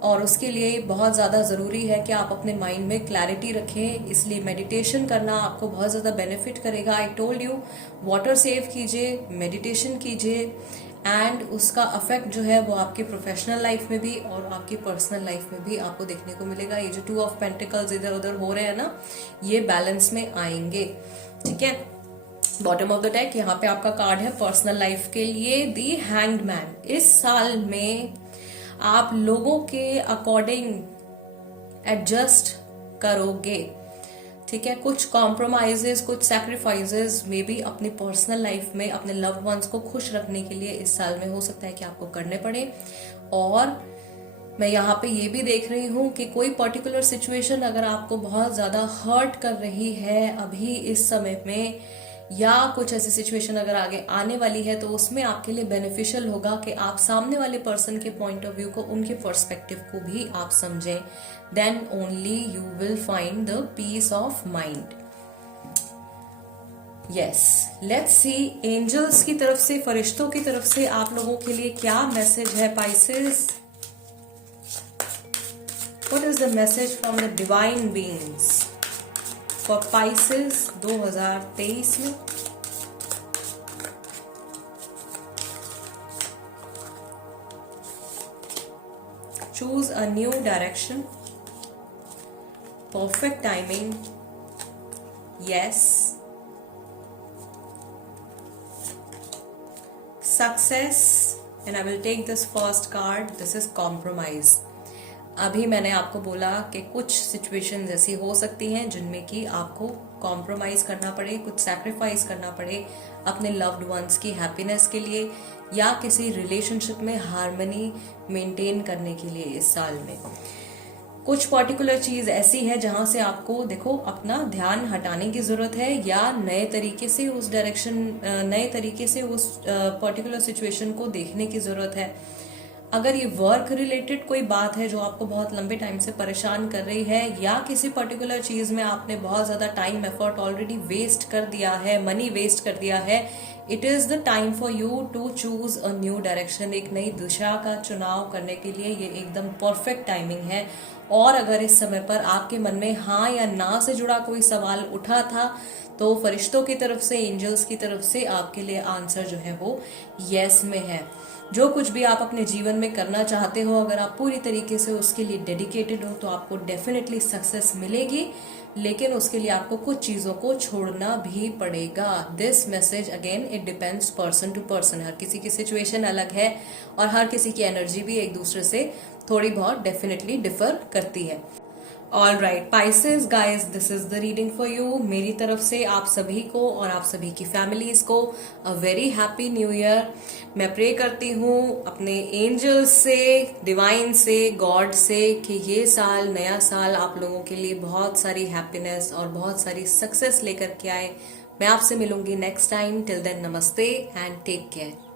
और उसके लिए बहुत ज़्यादा ज़रूरी है कि आप अपने माइंड में क्लैरिटी रखें, इसलिए मेडिटेशन करना आपको बहुत ज़्यादा बेनिफिट करेगा। आई टोल्ड यू, वाटर सेव कीजिए, मेडिटेशन कीजिए, एंड उसका अफेक्ट जो है वो आपके प्रोफेशनल लाइफ में भी और आपकी पर्सनल लाइफ में भी आपको देखने को मिलेगा। ये जो 2 ऑफ पेंटिकल्स इधर उधर हो रहे हैं ना, ये बैलेंस में आएंगे। ठीक है, बॉटम ऑफ द डेक यहाँ पे आपका कार्ड है पर्सनल लाइफ के लिए दी हैंग्ड मैन। इस साल में आप लोगों के अकॉर्डिंग एडजस्ट करोगे। ठीक है, कुछ कॉम्प्रोमाइजेस, कुछ सैक्रिफाइसेस में भी अपनी पर्सनल लाइफ में अपने लव्ड वंस को खुश रखने के लिए इस साल में हो सकता है कि आपको करने पड़े। और मैं यहाँ पे ये भी देख रही हूँ कि कोई पर्टिकुलर सिचुएशन अगर आपको बहुत ज्यादा हर्ट कर रही है अभी इस समय में, या कुछ ऐसी सिचुएशन अगर आगे आने वाली है, तो उसमें आपके लिए बेनिफिशियल होगा कि आप सामने वाले पर्सन के पॉइंट ऑफ व्यू को, उनके पर्सपेक्टिव को भी आप समझें। Then only you will find the peace of mind. Yes, let's see angels की तरफ से, फरिश्तों की तरफ से आप लोगों के लिए क्या मैसेज है Pisces. What is the message from the divine beings for Pisces 2023 में। Choose a new direction, perfect timing, yes, success, and I will take this first card, this is compromise. अभी मैंने आपको बोला कि कुछ सिचुएशंस ऐसी हो सकती हैं जिनमें कि आपको कॉम्प्रोमाइज करना पड़े, कुछ सैक्रिफाइस करना पड़े अपने लव्ड वंस की हैप्पीनेस के लिए, या किसी रिलेशनशिप में हार्मनी मेंटेन करने के लिए। इस साल में कुछ पर्टिकुलर चीज ऐसी है जहां से आपको देखो अपना ध्यान हटाने की जरूरत है, या नए तरीके से उस डायरेक्शन, नए तरीके से उस पर्टिकुलर सिचुएशन को देखने की जरूरत है। अगर ये वर्क रिलेटेड कोई बात है जो आपको बहुत लंबे टाइम से परेशान कर रही है, या किसी पर्टिकुलर चीज में आपने बहुत ज्यादा टाइम एफर्ट ऑलरेडी वेस्ट कर दिया है, मनी वेस्ट कर दिया है, it is the time for you to choose a new direction. एक नई दिशा का चुनाव करने के लिए ये एकदम परफेक्ट टाइमिंग है। और अगर इस समय पर आपके मन में हाँ या ना से जुड़ा कोई सवाल उठा था तो फरिश्तों की तरफ से, एंजल्स की तरफ से आपके लिए आंसर जो है वो यस में है। जो कुछ भी आप अपने जीवन में करना चाहते हो, अगर आप पूरी तरीके से उसके लिए डेडिकेटेड हो तो आपको डेफिनेटली सक्सेस मिलेगी, लेकिन उसके लिए आपको कुछ चीजों को छोड़ना भी पड़ेगा। This message again it depends person to person. हर किसी की सिचुएशन अलग है और हर किसी की एनर्जी भी एक दूसरे से थोड़ी बहुत डेफिनेटली डिफर करती है। All right Pisces guys, this is the reading for you. मेरी तरफ से आप सभी को और आप सभी की फैमिलीज को a very happy new year. मैं प्रे करती हूँ अपने एंजल्स से, डिवाइन से, गॉड से कि ये साल, नया साल आप लोगों के लिए बहुत सारी हैप्पीनेस और बहुत सारी सक्सेस लेकर के आए। मैं आपसे मिलूंगी नेक्स्ट टाइम। टिल देन नमस्ते एंड टेक केयर।